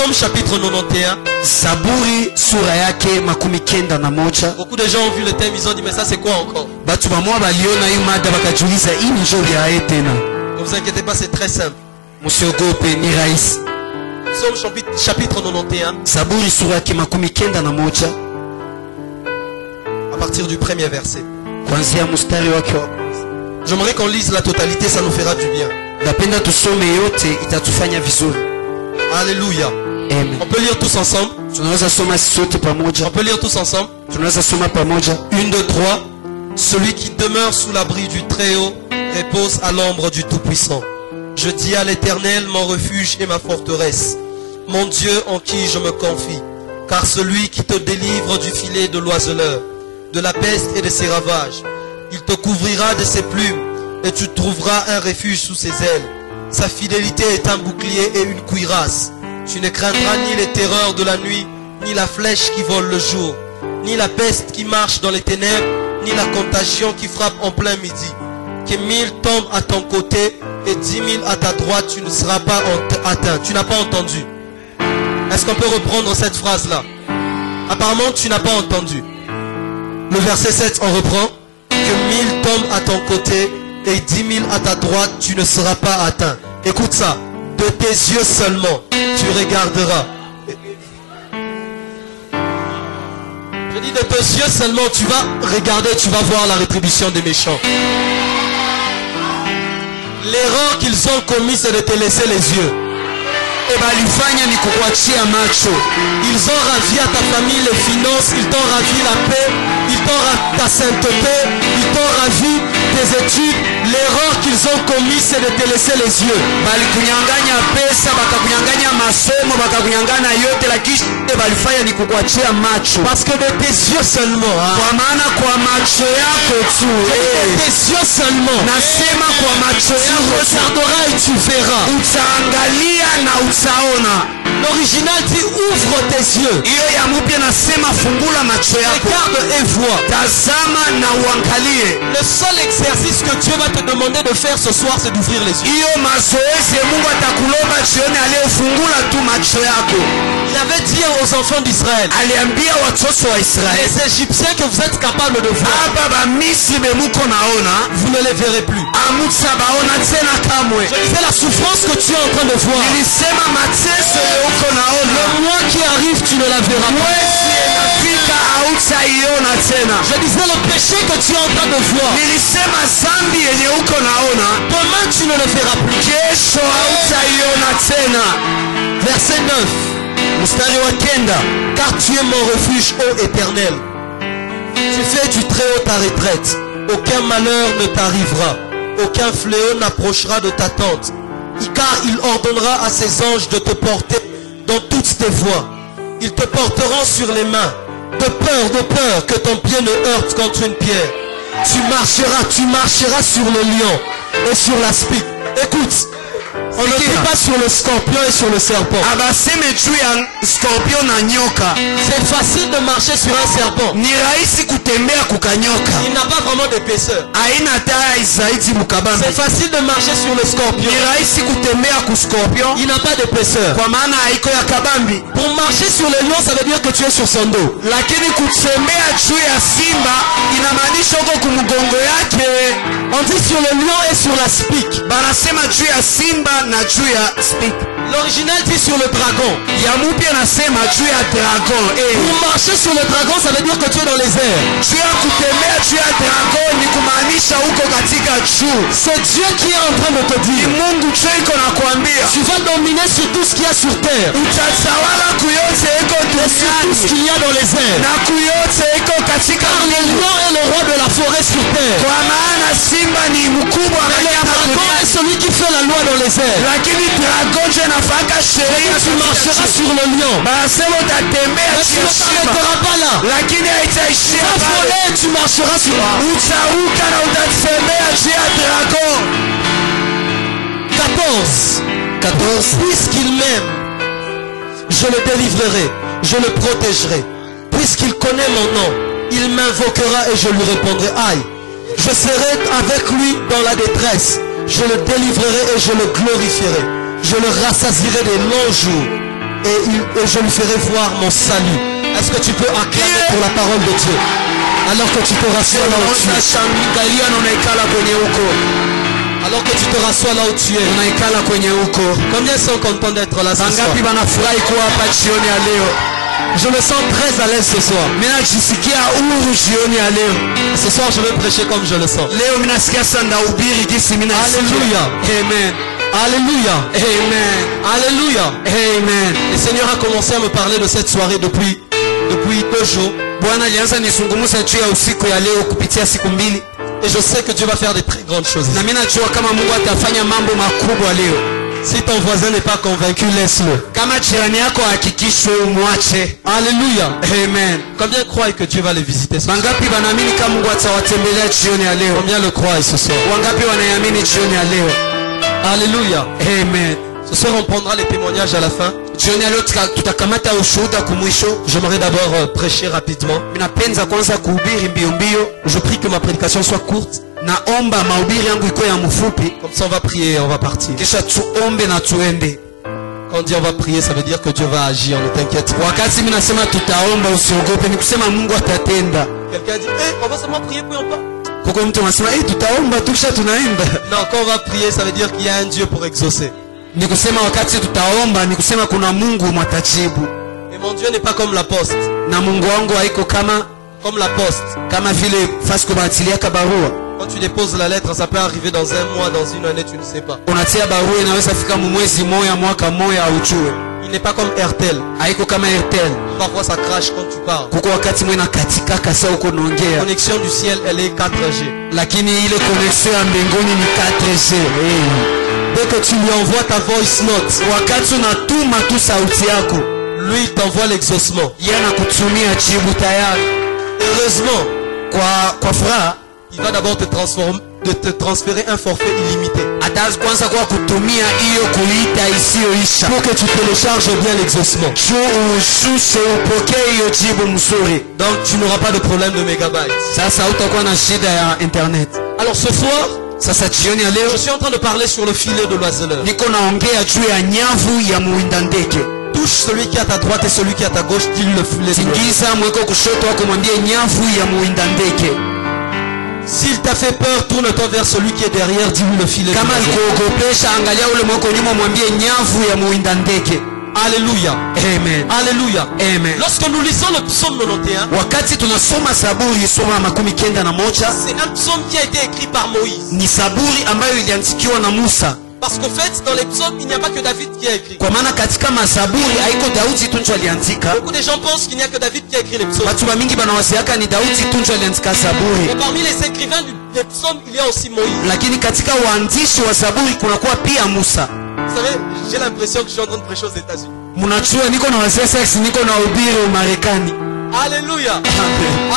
Psaume chapitre 91. Zaburi sura yake makumi kenda na moja. Beaucoup de gens ont vu le thème, ils ont dit mais ça c'est quoi encore? Batu bamwa baliona hii mada bakajiuliza hii ni njo vya tena. Ne vous inquiétez pas, c'est très simple. Musiogope, ni rahisi. Psaume chapitre 91. Zaburi sura yake makumi kenda na moja. À partir du premier verset. Kuanzia mstari wake. J'aimerais qu'on lise la totalité, ça nous fera du bien. Napenda tusome yote, itatufanya vizuri. Alléluia. Amen. On peut lire tous ensemble. Tunaweza soma sote pamoja. On peut lire tous ensemble. Tunaweza soma pamoja. 1, 2, 3. Celui qui demeure sous l'abri du Très-Haut repose à l'ombre du Tout-Puissant. Je dis à l'Éternel, mon refuge et ma forteresse, mon Dieu en qui je me confie. Car celui qui te délivre du filet de l'oiseleur, de la peste et de ses ravages, il te couvrira de ses plumes et tu trouveras un refuge sous ses ailes. Sa fidélité est un bouclier et une cuirasse. Tu ne craindras ni les terreurs de la nuit, ni la flèche qui vole le jour, ni la peste qui marche dans les ténèbres, ni la contagion qui frappe en plein midi. Que 1000 tombent à ton côté et 10 000 à ta droite, tu ne seras pas atteint. Tu n'as pas entendu. Est-ce qu'on peut reprendre cette phrase-là? Apparemment, tu n'as pas entendu. Le verset 7, on reprend. Que 1000 tombent à ton côté et 10 000 à ta droite, tu ne seras pas atteint. Écoute ça. De tes yeux seulement, tu regarderas. Je dis de tes yeux seulement, tu vas regarder, tu vas voir la rétribution des méchants. L'erreur qu'ils ont commis, c'est de te laisser les yeux. Ils ont ravi à ta famille les finances, ils t'ont ravi la paix, ils t'ont ravi ta sainteté, ils t'ont ravi tes études. L'erreur qu'ils ont commis, c'est de te laisser les yeux. Parce que de tes yeux seulement, de tes yeux seulement, tu regarderas et tu verras. L'original dit ouvre tes yeux. Regarde et vois. Le seul exercice que Dieu va te demander de faire ce soir, c'est d'ouvrir les yeux. Il avait dit aux enfants d'Israël, les Égyptiens que vous êtes capables de voir, vous ne les verrez plus. Je disais la souffrance que tu es en train de voir. Le mois qui arrive, tu ne la verras pas. Je disais le péché que tu es en train de voir. Demain tu ne le verras plus. Verset 9. Car tu es mon refuge, ô Éternel. Tu fais du Très-Haut ta retraite. Aucun malheur ne t'arrivera. Aucun fléau n'approchera de ta tente. Car il ordonnera à ses anges de te porter dans toutes tes voies. Ils te porteront sur les mains. De peur que ton pied ne heurte contre une pierre. Tu marcheras sur le lion et sur l'aspic. Écoute, on ne dit pas sur le scorpion et sur le serpent. C'est facile de marcher sur un serpent. Il n'a pas vraiment d'épaisseur. C'est facile de marcher sur le scorpion. Il n'a pas d'épaisseur. Pour marcher sur le lion, ça veut dire que tu es sur son dos. On dit sur le lion et sur l'aspic. L'original dit sur le dragon. Pour marcher sur le dragon, ça veut dire que tu es dans les airs. C'est Dieu qui est en train de te dire, tu vas dominer sur tout ce qu'il y a sur terre, et sur tout ce qu'il y a dans les airs. Car le lion est le roi de la forêt sur terre. Mais le dragon est celui qui fait la loi dans les airs. Tu marcheras sur le lion. Mais tu ne t'arrêteras pas là. Tu vas voler, tu marcheras sur lui. 14. Puisqu'il m'aime, je le délivrerai, je le protégerai. Puisqu'il connaît mon nom, il m'invoquera et je lui répondrai. Aïe, je serai avec lui dans la détresse. Je le délivrerai et je le glorifierai. Je le rassasierai des longs jours. et je lui ferai voir mon salut. Est-ce que tu peux acclamer pour la parole de Dieu alors que tu te rassois là où tu es? Alors que tu te rassois là où tu es. Combien sont contents d'être là ce soir? Je me sens très à l'aise ce soir. Ce soir je vais prêcher comme je le sens. Alléluia. Amen. Alléluia. Amen. Alléluia. Amen. Le Seigneur a commencé à me parler de cette soirée depuis 2 jours. Et je sais que Dieu va faire des très grandes choses. Si ton voisin n'est pas convaincu, laisse-le. Alléluia. Amen. Combien croient que Dieu va les visiter ce soir? Combien le croient ce soir? Alléluia. Amen. Ce soir on prendra les témoignages à la fin. J'aimerais d'abord prêcher rapidement. Je prie que ma prédication soit courte. Comme ça on va prier et on va partir. Quand on dit on va prier, ça veut dire que Dieu va agir, ne t'inquiète pas. Quelqu'un dit, on va seulement prier puis on part. Non, quand on va prier, ça veut dire qu'il y a un Dieu pour exaucer. Et mon Dieu n'est pas comme la poste. Comme la poste. Quand tu déposes la lettre, ça peut arriver dans un mois, dans une année, tu ne sais pas. Il n'est pas comme RTL. Parfois ça crache quand tu parles. La connexion du ciel, elle est 4G. Dès que tu lui envoies ta voice note, lui il t'envoie l'exaucement. Heureusement, il va d'abord te transférer un forfait illimité. Pour que tu télécharges bien l'exaucement. Donc tu n'auras pas de problème de mégabytes. Alors ce soir, je suis en train de parler sur le filet de l'oiseleur. Touche celui qui est à ta droite et celui qui est à ta gauche, dis-lui le filet de l'oiseleur. S'il t'a fait peur, tourne-toi vers celui qui est derrière, dis-lui le filet de l'oiseleur. Alléluia. Amen. Alléluia. Amen. Lorsque nous lisons le psaume 91, c'est un psaume qui a été écrit par Moïse. Parce qu'en fait, dans les psaumes, il n'y a pas que David qui a écrit. Beaucoup de gens pensent qu'il n'y a que David qui a écrit les psaumes. Et parmi les écrivains des psaumes, il y a aussi Moïse. Vous savez, j'ai l'impression que je suis en train de prêcher aux États-Unis. Alléluia.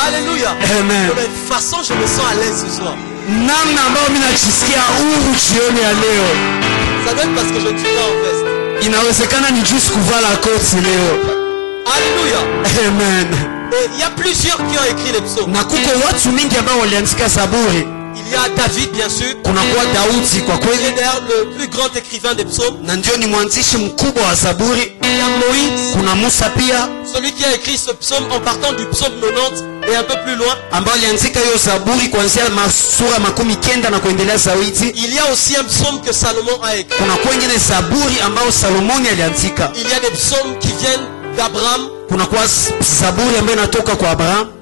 Alléluia. Amen. De toute façon, je me sens à l'aise ce soir. Ça doit être parce que je ne suis pas en veste. Alléluia. Amen. Et il y a plusieurs qui ont écrit les psaumes. Il y a David, bien sûr. Il est d'ailleurs le plus grand écrivain des psaumes. Il y a Moïse, celui qui a écrit ce psaume en partant du psaume 90 et un peu plus loin. Il y a aussi un psaume que Salomon a écrit. Il y a des psaumes qui viennent d'Abraham,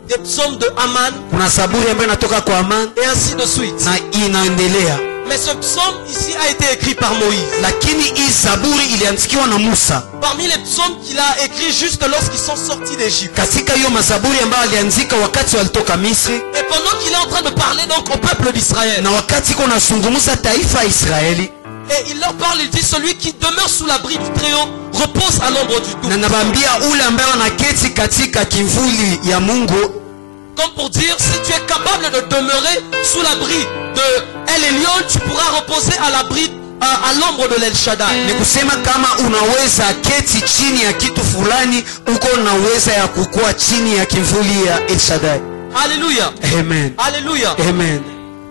des psaumes de Aman, et ainsi de suite. Mais ce psaume ici a été écrit par Moïse. Parmi les psaumes qu'il a écrits juste lorsqu'ils sont sortis d'Égypte. Et pendant qu'il est en train de parler donc au peuple d'Israël, et il leur parle, il dit, celui qui demeure sous l'abri du Très-Haut repose à l'ombre du Tout. Comme pour dire, si tu es capable de demeurer sous l'abri de El Elyon, tu pourras reposer à l'abri à l'ombre de l'El Shaddai. Alléluia. Amen. Alléluia. Amen.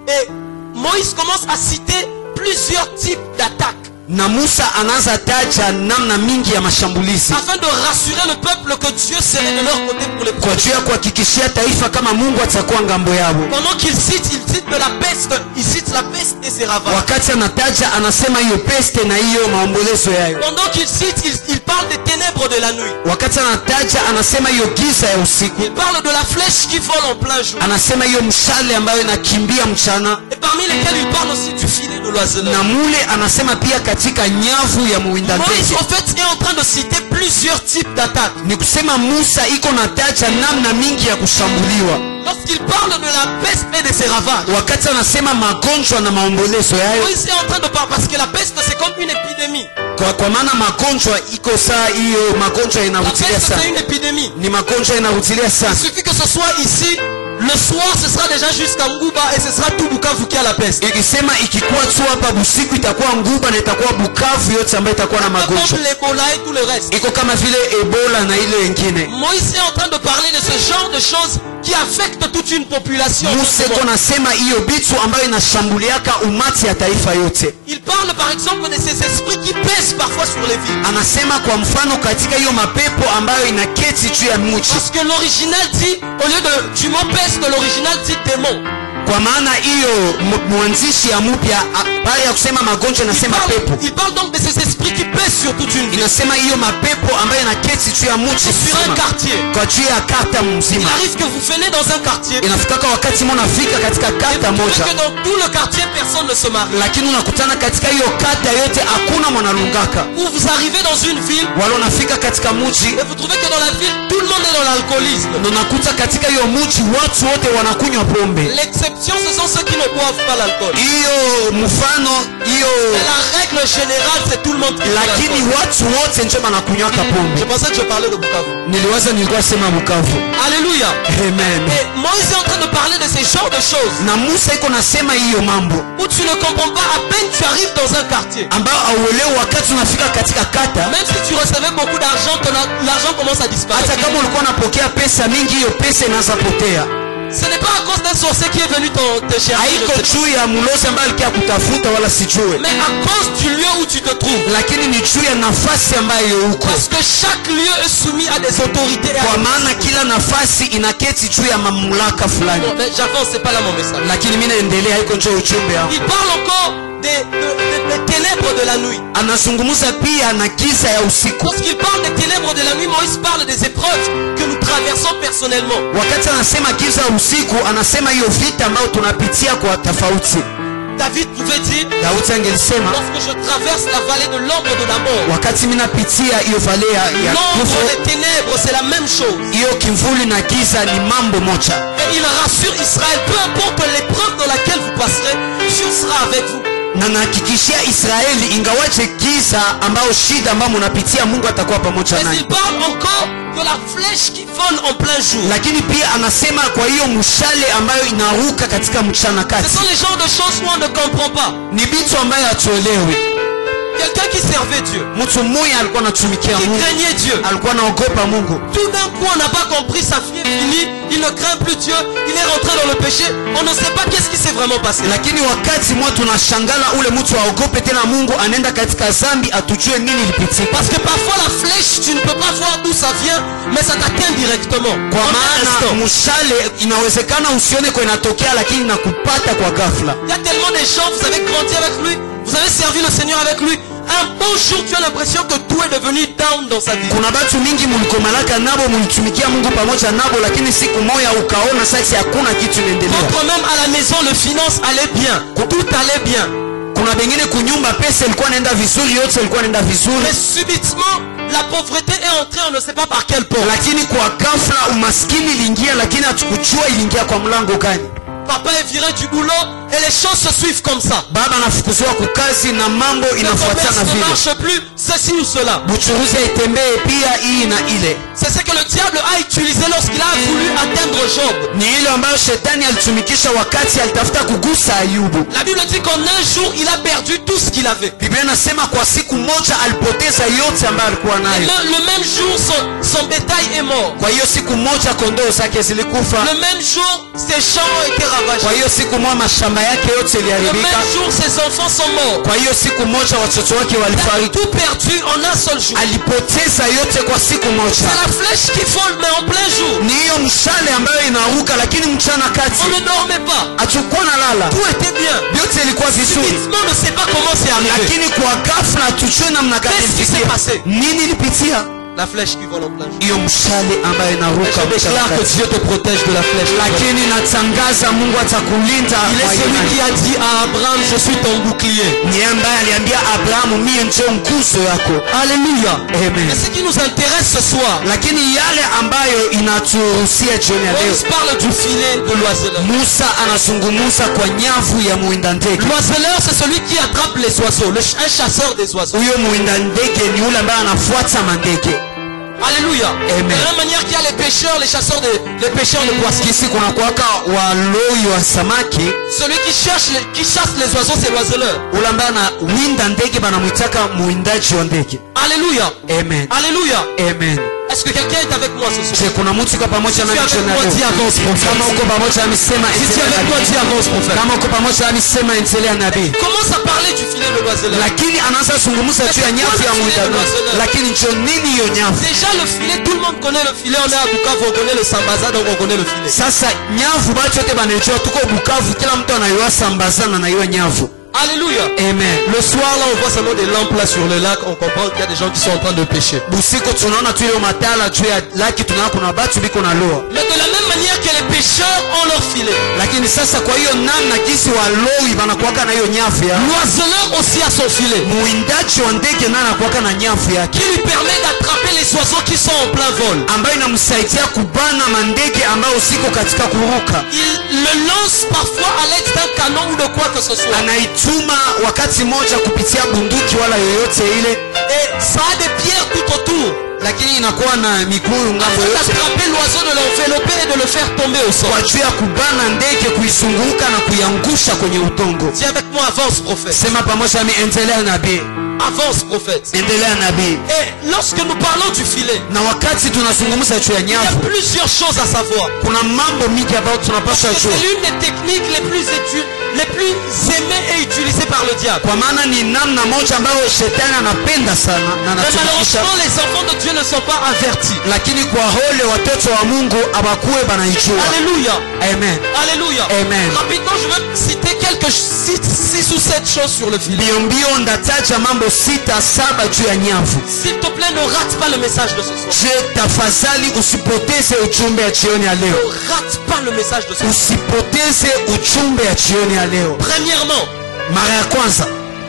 Et Moïse commence à citer plusieurs types d'attaques. Na Musa anaanza taja namna mingi ya mashambulizi afin de rassurer le peuple que Dieu serait de leur côté pour les kwa juu ya kuhakikishia taifa kama Mungu atakuwa ngambo yao. Pendant qu'il cite, il cite de la peste, il cite la peste et ses ravages. Wakati anataja anasema hiyo peste na hiyo maombolezo yayo. Pendant qu'il cite, il parle des ténèbres de la nuit. Wakati anataja anasema hiyo giza ya usiku. Il parle de la flèche qui vole en plein jour. Anasema hiyo mshale ambayo inakimbia mchana. Et parmi lesquels il parle aussi du filet de l'oiseleur. Na mule anasema pia katika nyavu ya muwinda Moïse ndege. en fait est en train de citer plusieurs types d'attaques. Ni kusema Musa iko na taja namna mingi ya kushambuliwa. Lorsqu'il parle de la peste et de ses ravages, Wakati anasema magonjwa na maombolezo yayo. Moïse est en train de parler parce que la peste c'est comme une épidémie. Kwa maana magonjwa iko saa hiyo, magonjwa La inarudilia peste c'est sana. une épidémie. Ni magonjwa inarudilia sana. Il suffit que ce soit ici, le soir ce sera déjà jusqu'à Ngouba et ce sera tout Bukavu qui a la peste. Ikisema ikikuwa tu hapa Busiku itakuwa Nguba na itakuwa Bukavu yote ambayo itakuwa na magonjwa. Comme l'Ebola et tout le reste. Iko kama vile Ebola na ile nyingine. Moïse est en train de parler de ce genre de choses qui affectent toute une population. Musa iko nasema hiyo bitu ambayo inashambuliaka umati ya taifa yote. Il parle par exemple de ces esprits qui pèsent parfois sur les villes. Anasema kwa mfano katika hiyo mapepo ambayo inaketi juu ya mji. Parce que l'original dit, au lieu du mot peste, l'original dit démon. Kwa maana hiyo mwanzishi ya mpya pale ya kusema magonjwa inasema pepo. Il parle donc de ces esprits qui pèsent sur toute une ville. Inasema hiyo mapepo ambayo inaketi juu ya mji Sur un quartier. kwa juu ya kata Il mzima. arrive que vous venez dans un quartier. Inafikaka wakati mnafika katika kata Vous moja, trouvez que dans tout le quartier, personne ne se marie. lakini unakutana katika hiyo kata yote hakuna mwanalungaka. Ou vous arrivez dans une ville Wala unafika katika mji et vous trouvez que dans la ville, tout le monde est dans l'alcoolisme. na unakuta katika hiyo mji watu wote wanakunywa pombe. L'exception, ce sont ceux qui ne boivent pas l'alcool. Hiyo mfano hiyo, Mais la règle générale, c'est tout le monde qui boit lakini l'alcool. watu wote ndio wanakunywaka Je pombe. pensais que je parlais de Bukavu. Niliwaza nilikuwa sema Bukavu. Alléluia. Amen. Et Moïse est en train de parler de ces genres de choses Na Musa iko nasema hiyo mambo où tu ne comprends pas à peine tu arrives dans un quartier. ambao auelewi wakati unafika katika kata. Même si tu recevais beaucoup d'argent, l'argent commence à disparaître. Hata kama ulikuwa unapokea pesa mingi, hiyo pesa inaanza potea. Ce n'est pas à cause d'un sorcier qui est venu te chercher, Haiko juu ya mlozi ambaye alikia kutafuta wala sijue, mais à cause du lieu où tu te trouves. lakini ni juu ya nafasi ambayo uko. Parce que chaque lieu est soumis à des autorités. Et à Kwa maana kila nafasi inaketi juu ya mamlaka fulani. Bon, mais j'avance, c'est pas là mon message. Lakini mimi naendelea, haiko njoo ujumbe hapo. Il parle encore des ténèbres de la nuit. Anazungumza pia na giza ya usiku. Lorsqu'il parle des ténèbres de la nuit, Moïse parle des épreuves que nous traversons personnellement. Wakati anasema giza ya usiku, anasema hiyo vita ambayo tunapitia kwa tofauti. David pouvait dire, Daudi angelisema lorsque je traverse la vallée de l'ombre de la mort, wakati mimi napitia hiyo vale ya l'ombre kifo, des ténèbres, c'est la même chose. hiyo kimvuli na giza ni mambo moja. Et il rassure Israël, peu importe l'épreuve dans laquelle vous passerez, Dieu sera avec vous. Na nahakikishia Israeli ingawaje giza ambao shida ambao mnapitia, Mungu atakuwa pamoja Mais nanyi. il parle encore de la flèche qui vole en plein jour. Lakini pia anasema kwa hiyo mshale ambayo inaruka katika mchana Ce kati. sont les genres de choses où on ne comprend pas. Ni vitu ambayo hatuelewi. Quelqu'un qui servait Dieu, Mtu mmoja alikuwa anatumikia qui Mungu, craignait Dieu. alikuwa anaogopa Mungu. Tout d'un coup, on n'a pas compris, sa vie est finie, il ne craint plus Dieu, il est rentré dans le péché, on ne sait pas qu'est-ce qui s'est vraiment passé. Lakini wakati mwa tunashangala ule mtu aogope tena Mungu, anaenda katika zambi, atujue nini ilipitika. Parce que parfois la flèche, tu ne peux pas voir d'où ça vient, mais ça t'atteint directement. Kwa En un maana instant. mshale inawezekana usione kwa inatokea, lakini nakupata kwa ghafla. Il y a tellement de gens, vous avez grandi avec lui, vous avez servi le Seigneur avec lui. Un bon jour, tu as l'impression que tout est devenu down dans sa vie. Kuna batu mingi mulikomalaka nabo, mulitumikia Mungu pamoja nabo, lakini siku moja ukaona sasa hakuna kitu inaendelea. Quand même à la maison, le finance allait bien, tout allait bien. Kuna bengine kunyumba pesa ilikuwa inaenda vizuri, yote ilikuwa inaenda vizuri, Mais subitement, la pauvreté est entrée, on ne sait pas par quelle porte. lakini kwa ghafla umaskini iliingia, lakini hatukujua iliingia kwa mlango gani. Papa est viré du boulot et les choses se suivent comme ça. Baba anafukuziwa kukazi na mambo Le inafuatana commerce ne vile. marche plus, ceci ou cela. Buchuruzi haitembee pia hii na ile. C'est ce que le diable a utilisé lorsqu'il a voulu atteindre Job. Ni ile ambayo shetani alitumikisha wakati alitafuta kugusa Ayubu. La Bible dit qu'en un jour, il a perdu tout ce qu'il avait. Biblia inasema kwa siku moja alipoteza yote ambayo alikuwa Et nayo. le même jour, son bétail est mort. Kwa hiyo siku moja kondoo zake zilikufa. Le même jour, ses champs ont été ravagés. ravagé. Kwa hiyo siku moja mashamba yake yote Le iliharibika. même jour, ses enfants sont morts. Kwa hiyo siku moja watoto wake Il a walifariki. tout perdu en un seul jour. Alipoteza yote kwa siku moja. C'est la flèche qui vole, mais en plein jour. Ni hiyo mshale ambayo inaruka, lakini mchana On kati ne dormait pas. hatukuwa na lala, Tout était bien. vyote ilikuwa vizuri, Subitement, on ne sait pas comment c'est arrivé. lakini kwa ghafla tujue namna gani Qu'est-ce qui s'est ilifikia. passé? Nini ilipitia? La flèche qui vole en plein jour. Hiyo mshale ambayo inaruka Je mchana déclare que kati. Dieu te protège de la flèche. Lakini natangaza Mungu atakulinda. Il est celui qui a dit à Abraham, je suis ton bouclier. Ni ambaye aliambia Abrahamu, mie ndio nguzo yako. Alléluia. Amen. Mais ce qui nous intéresse ce soir, Lakini yale ambayo inatuhusia jioni ya leo, Moïse parle du filet de l'oiseleur. Musa anazungumza kwa nyavu ya muinda ndege. L'oiseleur, c'est celui qui attrape les oiseaux, un chasseur des oiseaux. Huyo muinda ndege ni yule ambaye anafuata mandege. Alléluia. Amen. De la même manière qu'il y a les pêcheurs, les pêcheurs de poissons. Kisi kuna kuwaka waloi wa samaki, Celui qui chasse les oiseaux, c'est l'oiseleur. ule ambaye anawinda ndege banamwitaka muindaji wa ndege. Alléluia. Amen. Alléluia. Amen. Est-ce que quelqu'un est avec moi ce soir? Je, kuna mtu kwa pamoja na Si tu es avec moi, dis avance, prophète. Kama uko pamoja nami sema Si tu es endelea avec moi, nabii. dis avance, prophète. Kama uko pamoja nami sema endelea nabii. Commence à parler du filet de l'oiseleur. Lakini anaanza zungumza juu ya nyavu ya muindano. Lakini ndio nini hiyo nyavu? Déjà le filet, tout le monde connaît le filet. On est à Bukavu, on connaît le Sambaza, donc on connaît le filet. Sasa nyavu batu yote banajua, tuko Bukavu, kila mtu anayua sambazana na hiyo nyavu. Alléluia. Amen. Le soir là, on voit seulement des lampes là sur le lac. On comprend qu'il y a des gens qui sont en train de pêcher. Busiku tunaona tu ile matala juu ya laki, tunaona kuna batu biko na loa. Mais de la même manière que les pêcheurs ont leur filet, Lakini sasa kwa hiyo namna jinsi waloi banakuwaka na hiyo nyavu ya l'oiseleur aussi a son filet muindaji wa ndege na anakuwaka na nyavu yake qui lui permet d'attraper les oiseaux qui sont en plein vol. ambayo inamsaidia kubana mandege ambayo siko katika kuruka. Il le lance parfois à l'aide d'un canon ou de quoi que ce soit. Anaituma wakati moja kupitia bunduki wala yoyote ile, Et ça a des pierres tout autour. lakini inakuwa na miguu ngambo Afin yote d'attraper l'oiseau, de l'envelopper et de le faire tomber au sol. kwa juu ya kubana ndege, kuizunguka na kuiangusha kwenye udongo. Dis avec moi, avance prophète. Sema pamoja nami, endelea nabii, Avance prophète. endelea nabii. Et lorsque nous parlons du filet, Na wakati tunazungumza juu ya il y a nyavu, plusieurs choses à savoir. kuna mambo mingi ambayo tunapaswa C'est jua, l'une des techniques les plus aimées et utilisées par le diable. kwa maana ni namna moja ambayo shetani anapenda sana na Mais anatumikisha, malheureusement, les enfants de Dieu ne sont pas avertis. lakini kwa hole watoto wa Mungu abakuwe banaijua. Alléluia. Amen. Alléluia. Amen. Rapidement, je veux citer quelques 6 ou 7 choses sur le filet. Mbio mbio ndataja mambo 6 7 juu ya nyavu. S'il te plaît, ne rate pas le message de ce soir. Je, tafadhali usipoteze ujumbe ya jioni ya leo, Ne rate pas le message de ce soir. usipoteze ujumbe ya jioni ya leo. Premièrement, Mara ya kwanza,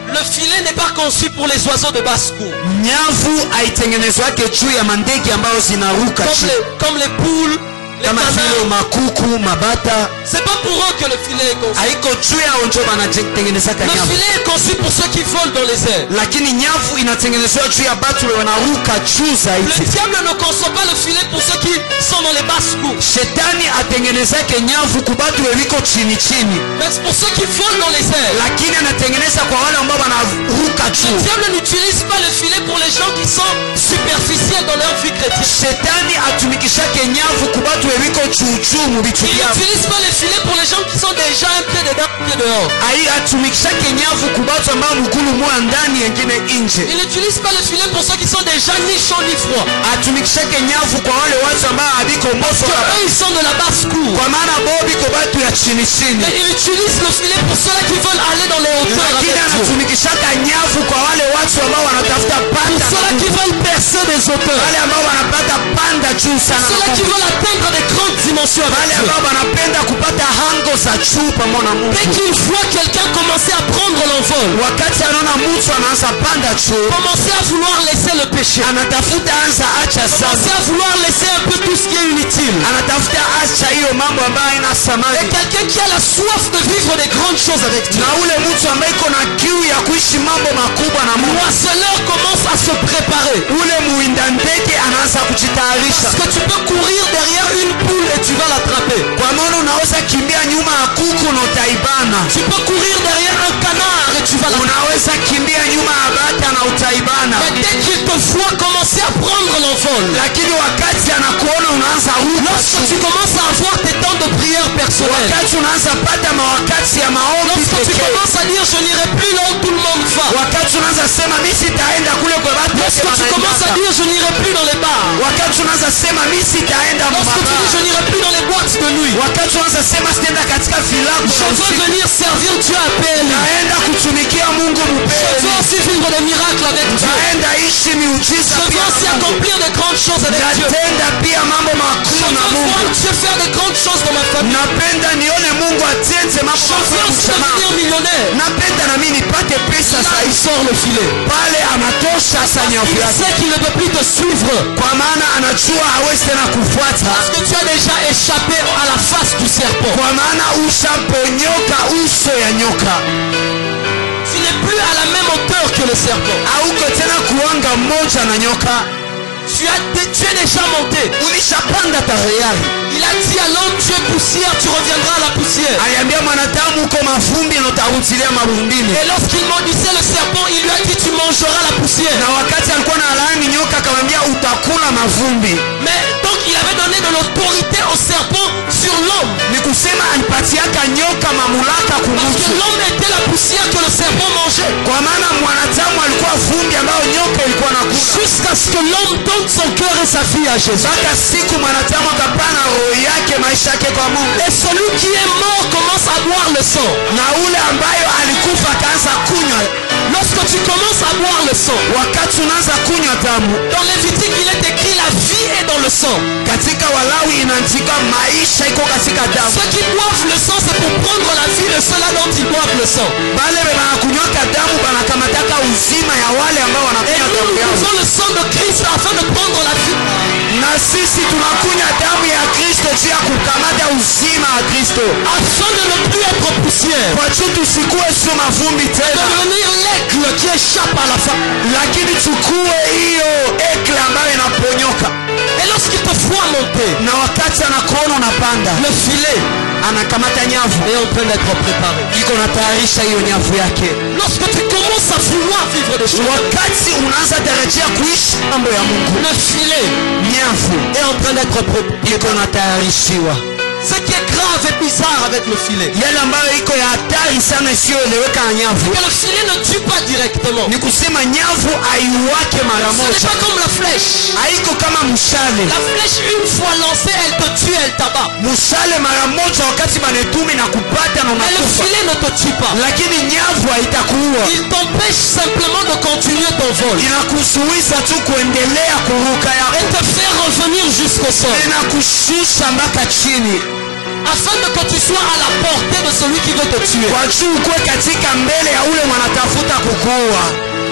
le filet n'est pas conçu pour les oiseaux de basse cour. nyavu haitengenezwake juu ya mandege ambayo zinaruka chini Comme les poules, les kama vile canards. makuku, mabata. C'est pas pour eux que le filet est conçu. Haiko juu yao njo banatengenezaka Le nyavu, filet est conçu pour ceux qui volent dans les airs. lakini nyavu inatengenezwa juu ya batu wanaruka juu Le zaidi. diable ne conçoit pas le filet pour ceux qui sont dans les basses cours. Shetani atengenezake nyavu kubatu weliko chini chini, Mais c'est pour ceux qui volent dans les airs. lakini anatengeneza kwa wale ambao wanaruka Le juu. diable n'utilise pas le filet pour les gens qui sont superficiels dans leur vie chrétienne. Shetani atumikishake nyavu kubatu weliko juu mu vitu Il vyao. n'utilise pas le filet pour les gens qui sont déjà un pied dedans, un pied dehors. Ai atumikishake nyavu kubatu ambao mgulu moja ndani yengine nje. Il n'utilise pas le filet pour ceux qui sont déjà ni chaud ni froid. Atumikishake nyavu kwa wale watu ambao habiko moto, Parce que eux, ils sont de la basse cour. kwa maana bo biko batu ya chini chini. Mais il utilise le filet pour ceux-là qui veulent aller dans les hauteurs Lakini avec Dieu. anatumikishaka nyavu kwa wale watu ambao wanatafuta Pour panda, ceux-là qui veulent percer des hauteurs. wale ambao wanapata panda juu sana, Ceux-là qui veulent atteindre des grandes dimensions avec wale Dieu. ambao wanapenda kupata hango za juu pamoja na Dès Mungu. qu'ils voient quelqu'un commencer à prendre l'envol, Wakati anaona mtu anaanza panda juu, commencer à vouloir laisser le péché, anatafuta anza acha sana, commencer à vouloir laisser un peu tout ce qui est inutile. anatafuta acha hiyo mambo ambayo haina Et thamani. quelqu'un qui a la soif de vivre des grandes choses avec Dieu. Na ule mtu ambaye iko na kiu ya kuishi mambo makubwa na Mungu, L'oiseleur commence à se préparer. ule muinda ndege anaanza kujitayarisha, Parce que tu peux courir derrière une poule et tu vas l'attraper. kwa maana unaweza kimbia nyuma ya kuku na utaibana. Tu peux courir derrière un canard et tu va la... Unaweza kimbia nyuma ya bata na utaibana. Mais dès qu'il te voit commencer à prendre l'envol, Lakini wakati anakuona unaanza ruka. lorsque tu commences à avoir tes temps de prière personnels, Wakati unaanza pata mawakati ya maombi lorsque tu pekee. commences à dire je n'irai plus là où tout le monde va, Wakati unaanza sema mimi sitaenda kule kwa watu wote lorsque tu commences à wanaenda. dire je n'irai plus dans les bars, Wakati unaanza sema mimi sitaenda lorsque tu dis mbaba. je n'irai plus dans les boîtes de nuit, Wakati unaanza sema sitaenda katika vilabu je na veux usiku. venir servir Dieu à PLU, Naenda kutumikia Mungu je veux mpeni. aussi vivre des miracles avec Dieu, Naenda ishi miujiza je veux pia aussi na Mungu. accomplir de grandes choses avec Dieu, Natenda pia mambo je makuu veux na voir Mungu. Dieu faire de grandes choses dans ma famille, Napenda nione Mungu atende mambo je veux makuu aussi jamaa. devenir millionnaire. Napenda na mimi nipate pesa Là, sasa. il sort le filet. Pale anatosha sasa nyavu Il yake. sait qu'il ne peut plus te suivre Kwa maana anajua hawezi tena kufuata. parce que tu as déjà échappé à la face du serpent. Kwa maana ushaponyoka uso ya nyoka. Tu n'es plus à la même hauteur que le serpent. Hauko tena kuanga mmoja na nyoka. Tu es déjà monté. Ulishapanda tayari. Il a dit à l'homme, tu es poussière, tu reviendras à la poussière. Aliambia mwanadamu uko mavumbi na utarudilia mavumbini. Et lorsqu'il maudissait le serpent, il lui a dit, tu mangeras la poussière. Na wakati alikuwa na laani nyoka akamwambia utakula mavumbi. Mais donc il avait donné de l'autorité au serpent sur l'homme. Ni kusema alipatiaka nyoka mamlaka Parce que kumutu. l'homme était la poussière que le serpent mangeait. Kwa maana mwanadamu alikuwa vumbi ambayo nyoka ilikuwa nakula. Jusqu'à ce que l'homme donne son cœur et sa vie à Jésus. Mpaka siku mwanadamu akapana roho yake maisha yake kwa Mungu. Et celui qui est mort commence à boire le sang. Na ule ambayo alikufa akaanza kunywa. Lorsque tu commences à boire le sang, Wakati unaanza kunywa damu, dans Lévitique il est écrit la vie est dans le sang. katika Walawi inaandika maisha iko katika damu. Ceux qui boivent le sang c'est pour prendre la vie de ceux-là dont ils boivent le sang. Bale banakunywaka damu banakamataka uzima ya wale ambao Et wanakunywa nous, damu nous yao. buvons le sang de Christ afin de prendre la vie. Na sisi tunakunywa damu ya Kristo juu ya kukamata uzima wa Kristo. Afin de ne plus être poussière. Kwa juu tusikuwe sio mavumbi De tena, devenir l'aigle qui échappe à la femme. lakini tukue hiyo ekle ambayo inaponyoka. Et lorsqu'il te voit monter, Na wakati anakuona unapanda, le filet anakamata nyavu, est en train d'être préparé. iko natayarisha hiyo nyavu yake. Lorsque tu commences à vouloir vivre des choses, Wakati unaanza tarajia kuishi mambo ya Mungu, le filet nyavu est en train d'être préparé. iko natayarishiwa. Ce qui est grave et bizarre avec le filet, Yale ambayo iko ya hatari sana isiyoeleweka na nyavu que le filet ne tue pas directement. ni kusema nyavu aiwake mara Ce n'est moja, pas comme la flèche. haiko kama mshale. La flèche, une fois lancée, elle te tue, elle t'abat. Mshale mara moja wakati banetumi na kupata na Mais le unakufa, filet ne te tue pas. lakini nyavu haitakuua. Il t'empêche simplement de continuer ton vol Inakuzuiza tu kuendelea kuruka et yako, te faire revenir jusqu'au sol. inakushusha mpaka chini, Afin que tu sois à la portée de celui qui veut te tuer. kwa juu ukuwe katika mbele ya ule mwanatafuta kukuua.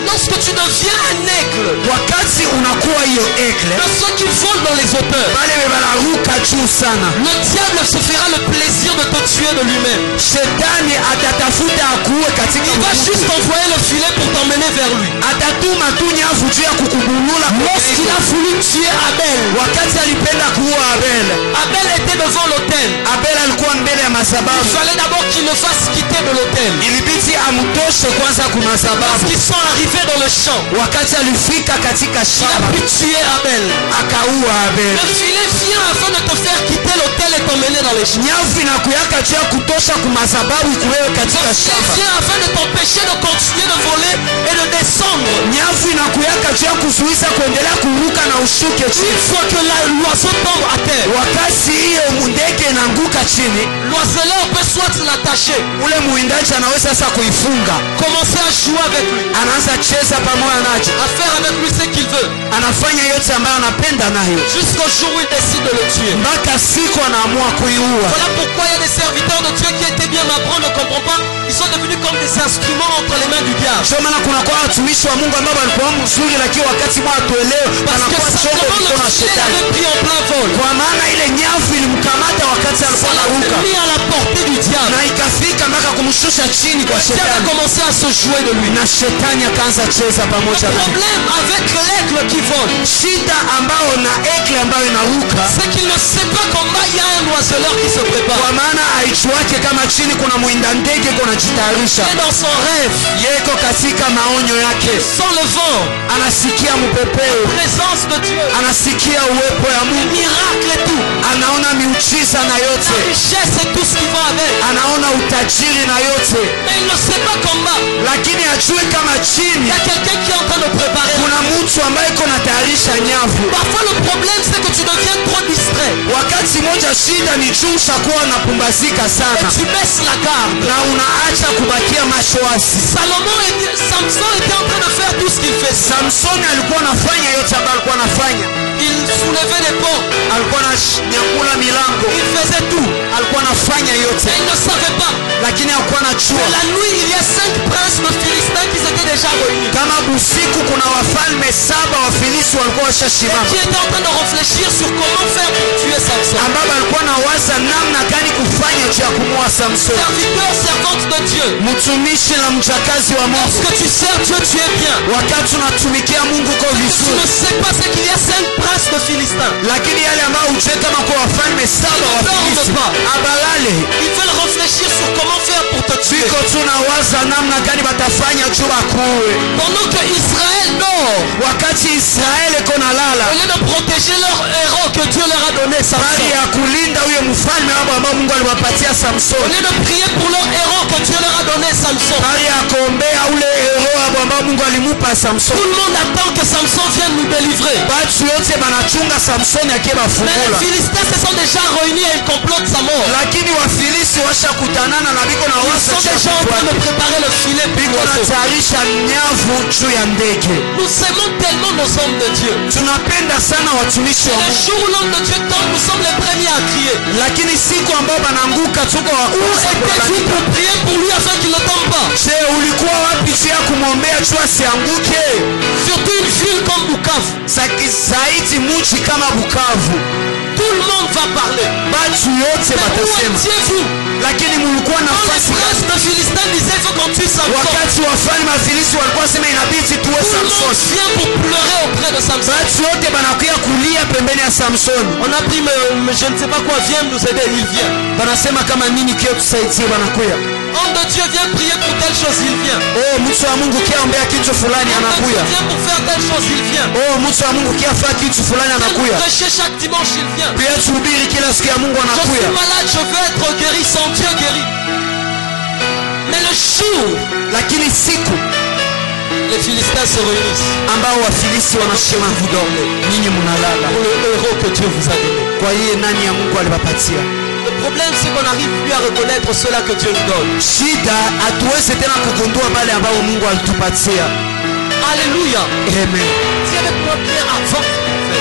Lorsque tu deviens un aigle, Wakati unakuwa hiyo ekle, de ceux qui volent dans les hauteurs, bale banaruka juu sana. le diable se fera le plaisir de te tuer de lui-même. Shetani atatafuta akuwe katika Il va mvuto. juste envoyer le filet pour t'emmener vers lui. Atatuma tu nyavu juu ya kukubulula. Lorsqu'il a voulu tuer Abel, Wakati alipenda kuua Abel, Abel était devant l'autel. Abel alikuwa mbele ya Il masababu. fallait d'abord qu'il le fasse quitter de l'autel. Ilibidi amtoshe kwanza kwa masababu. Lorsqu'ils sont arrivés dans le champ, Wakati alifika katika il a shamba, pu tuer Abel. akaua Abel. Le filet vient afin de te faire quitter l'autel et t'emmener dans les champs. Nyavu inakuyaka juu ya kutosha kwa masababu ikuwewe katika Le filet shamba. vient afin de t'empêcher de continuer de voler et de descendre. Nyavu inakuyaka juu ya kuzuiza kuendelea kuruka na ushuke Une chini. fois que l'oiseau tombe à terre, Wakati hiyo ndege inaanguka chini, l'oiseleur peut soit l'attacher, ule muwindaji anaweza sasa kuifunga, commencer à jouer avec lui, anaanza cheza pamoja nacho, à faire avec lui ce qu'il veut, anafanya yote ambayo anapenda nayo jusqu'au jour où il décide de le tuer. mpaka siku anaamua kuiua. Voilà pourquoi il y a des serviteurs de Dieu qui étaient bien apprendre, on ne comprend pas. Ils sont devenus comme des instruments entre les mains du diable. Ndio maana kunakuwa watumishi wa Mungu ambao walikuwa mzuri, lakini wakati mwa atuelewe Parce que anakuwa chombo simplement kiko le na filet shetani, l'avait pris en plein vol. kwa maana ile nyavu ilimkamata wakati Ça alikuwa l'a anaruka mis à la portée du diable. na ikafika mpaka kumshusha chini kwa Le diable a shetani, commencé à se jouer de lui. na shetani akaanza cheza Le pamoja naye. problème avec l'aigle qui vole, Shida ambao na ekle ambayo inaruka, c'est qu'il ne sait pas qu'en-bas il y a un oiseleur qui se prépare. kwa maana haijuake kama chini kuna mwinda ndege kunajitayarisha. Il est dans son rêve, Yeko katika maonyo yake, sans le vent, anasikia mpepeo, présence de Dieu, anasikia uwepo ya Mungu, miracle et tout, anaona miujiza na yote, richesse et tout ce qui va avec. anaona utajiri na yote, Mais il ne sait pas qu'en bas, lakini ajue kama il chini y a quelqu'un qui est en train de préparer. kuna mtu ambaye iko natayarisha nyavu. Parfois le problème c'est que tu deviens trop distrait Wakati moja shida ni juu shakuwa unapumbazika et sana tu baisses la garde. na unaacha kubakia machoasi. Samson était en train de faire tout ce qu'il fait. Samsoni alikuwa anafanya yote ambayo alikuwa anafanya, Il soulevait les ponts, alikuwa ananyakula milango, il faisait tout. alikuwa anafanya yote, Mais il ne savait pas lakini hakuwa que anajua la nuit il y a 5 princes de Philistins qui s'étaient déjà réunis, kama usiku kuna wafalme 7 wa Filisti walikuwa washashimama, qui étaient en train de réfléchir sur comment faire pour tuer Samson. ambao alikuwa anawaza namna gani kufanya juu ya kumua Samsoni. Serviteur, servante de Dieu, Mtumishi na mjakazi wa Mungu, lorsque tu sers Dieu, tu es bien. wakati unatumikia Mungu kwa Tu ne vizuri, sais pas ce qu'il y a 5 princes de Philistins. lakini yale ambayo ujue kama kwa wafalme 7 wa Filisti abalale Ils veulent réfléchir sur comment faire pour te tuer. biko tunawaza namna gani batafanya juu bakuwe. Pendant que Israël dort, Wakati Israeli iko nalala, au lieu de protéger leur héros que Dieu leur a donné, bali Samson, ya kulinda huyo mfalme wao ambao Mungu aliwapatia au Samsoni, lieu de prier pour leur héros que Dieu leur a donné, Samson, bali ya kuombea ule hero ambao Mungu alimupa tout Samsoni, le monde attend que Samson vienne nous délivrer. batu yote banachunga Samsoni Mais akibafungula, les Philistins se sont déjà réunis et ils complotent sa mort. lakini Wafilisti washakutanana na biko na Ils wasa sont déjà en train de préparer le filet pour biko l'oiseau. natayarisha nyavu juu ya ndege. Nous aimons tellement nos hommes de Dieu. Tunapenda sana watumishi wa Le Mungu, jour où l'homme de Dieu tombe, nous sommes les premiers à crier. lakini siku ambao bananguka tuko wa Où étais-tu pour prier pour lui afin qu'il ne tombe pas? Je, ulikuwa wapi juu ya kumwombea juu asianguke? Surtout une ville comme Bukavu. Zaidi muji kama Bukavu, Tout le monde va parler. batu yote Mais où batasema, étiez-vous? lakini mulikuwa Quand les nafasi princes de Philistins disaient il faut qu'on tue Samson, wakati wafalme wa Filisti walikuwa sema inabidi tuwe tout le monde Samsoni, vient pour pleurer auprès de Samson. batu yote banakuya kulia pembeni ya Samsoni, On a pris, mais je ne sais pas quoi, viens nous aider, il vient. banasema kama nini kio tusaidie, banakuya. Homme de Dieu vient prier pour telle chose, il vient. Oh, mtu wa Mungu kia ombea kitu fulani Homme de Dieu anakuya. vient pour faire telle chose, il vient. Oh, mtu wa Mungu kia faa kitu fulani Viens anakuya. prêcher chaque dimanche, il vient. Pia tuhubiri kila siku ya Mungu Je suis anakuya. malade, je veux être guéri, sans Dieu guéri. Mais le jour, Lakini siku les Philistins se réunissent ambao Wafilisti wanasema vous dormez ninyi munalala, pour le héros que Dieu vous a donné. kwa hiyo nani ya Mungu aliwapatia? Le problème c'est qu'on n'arrive plus à reconnaître cela que Dieu nous donne. Shida hatuwezi tena kugundua pale ambao Mungu alitupatia. Alléluia. Amen. Si avec moi bien avant,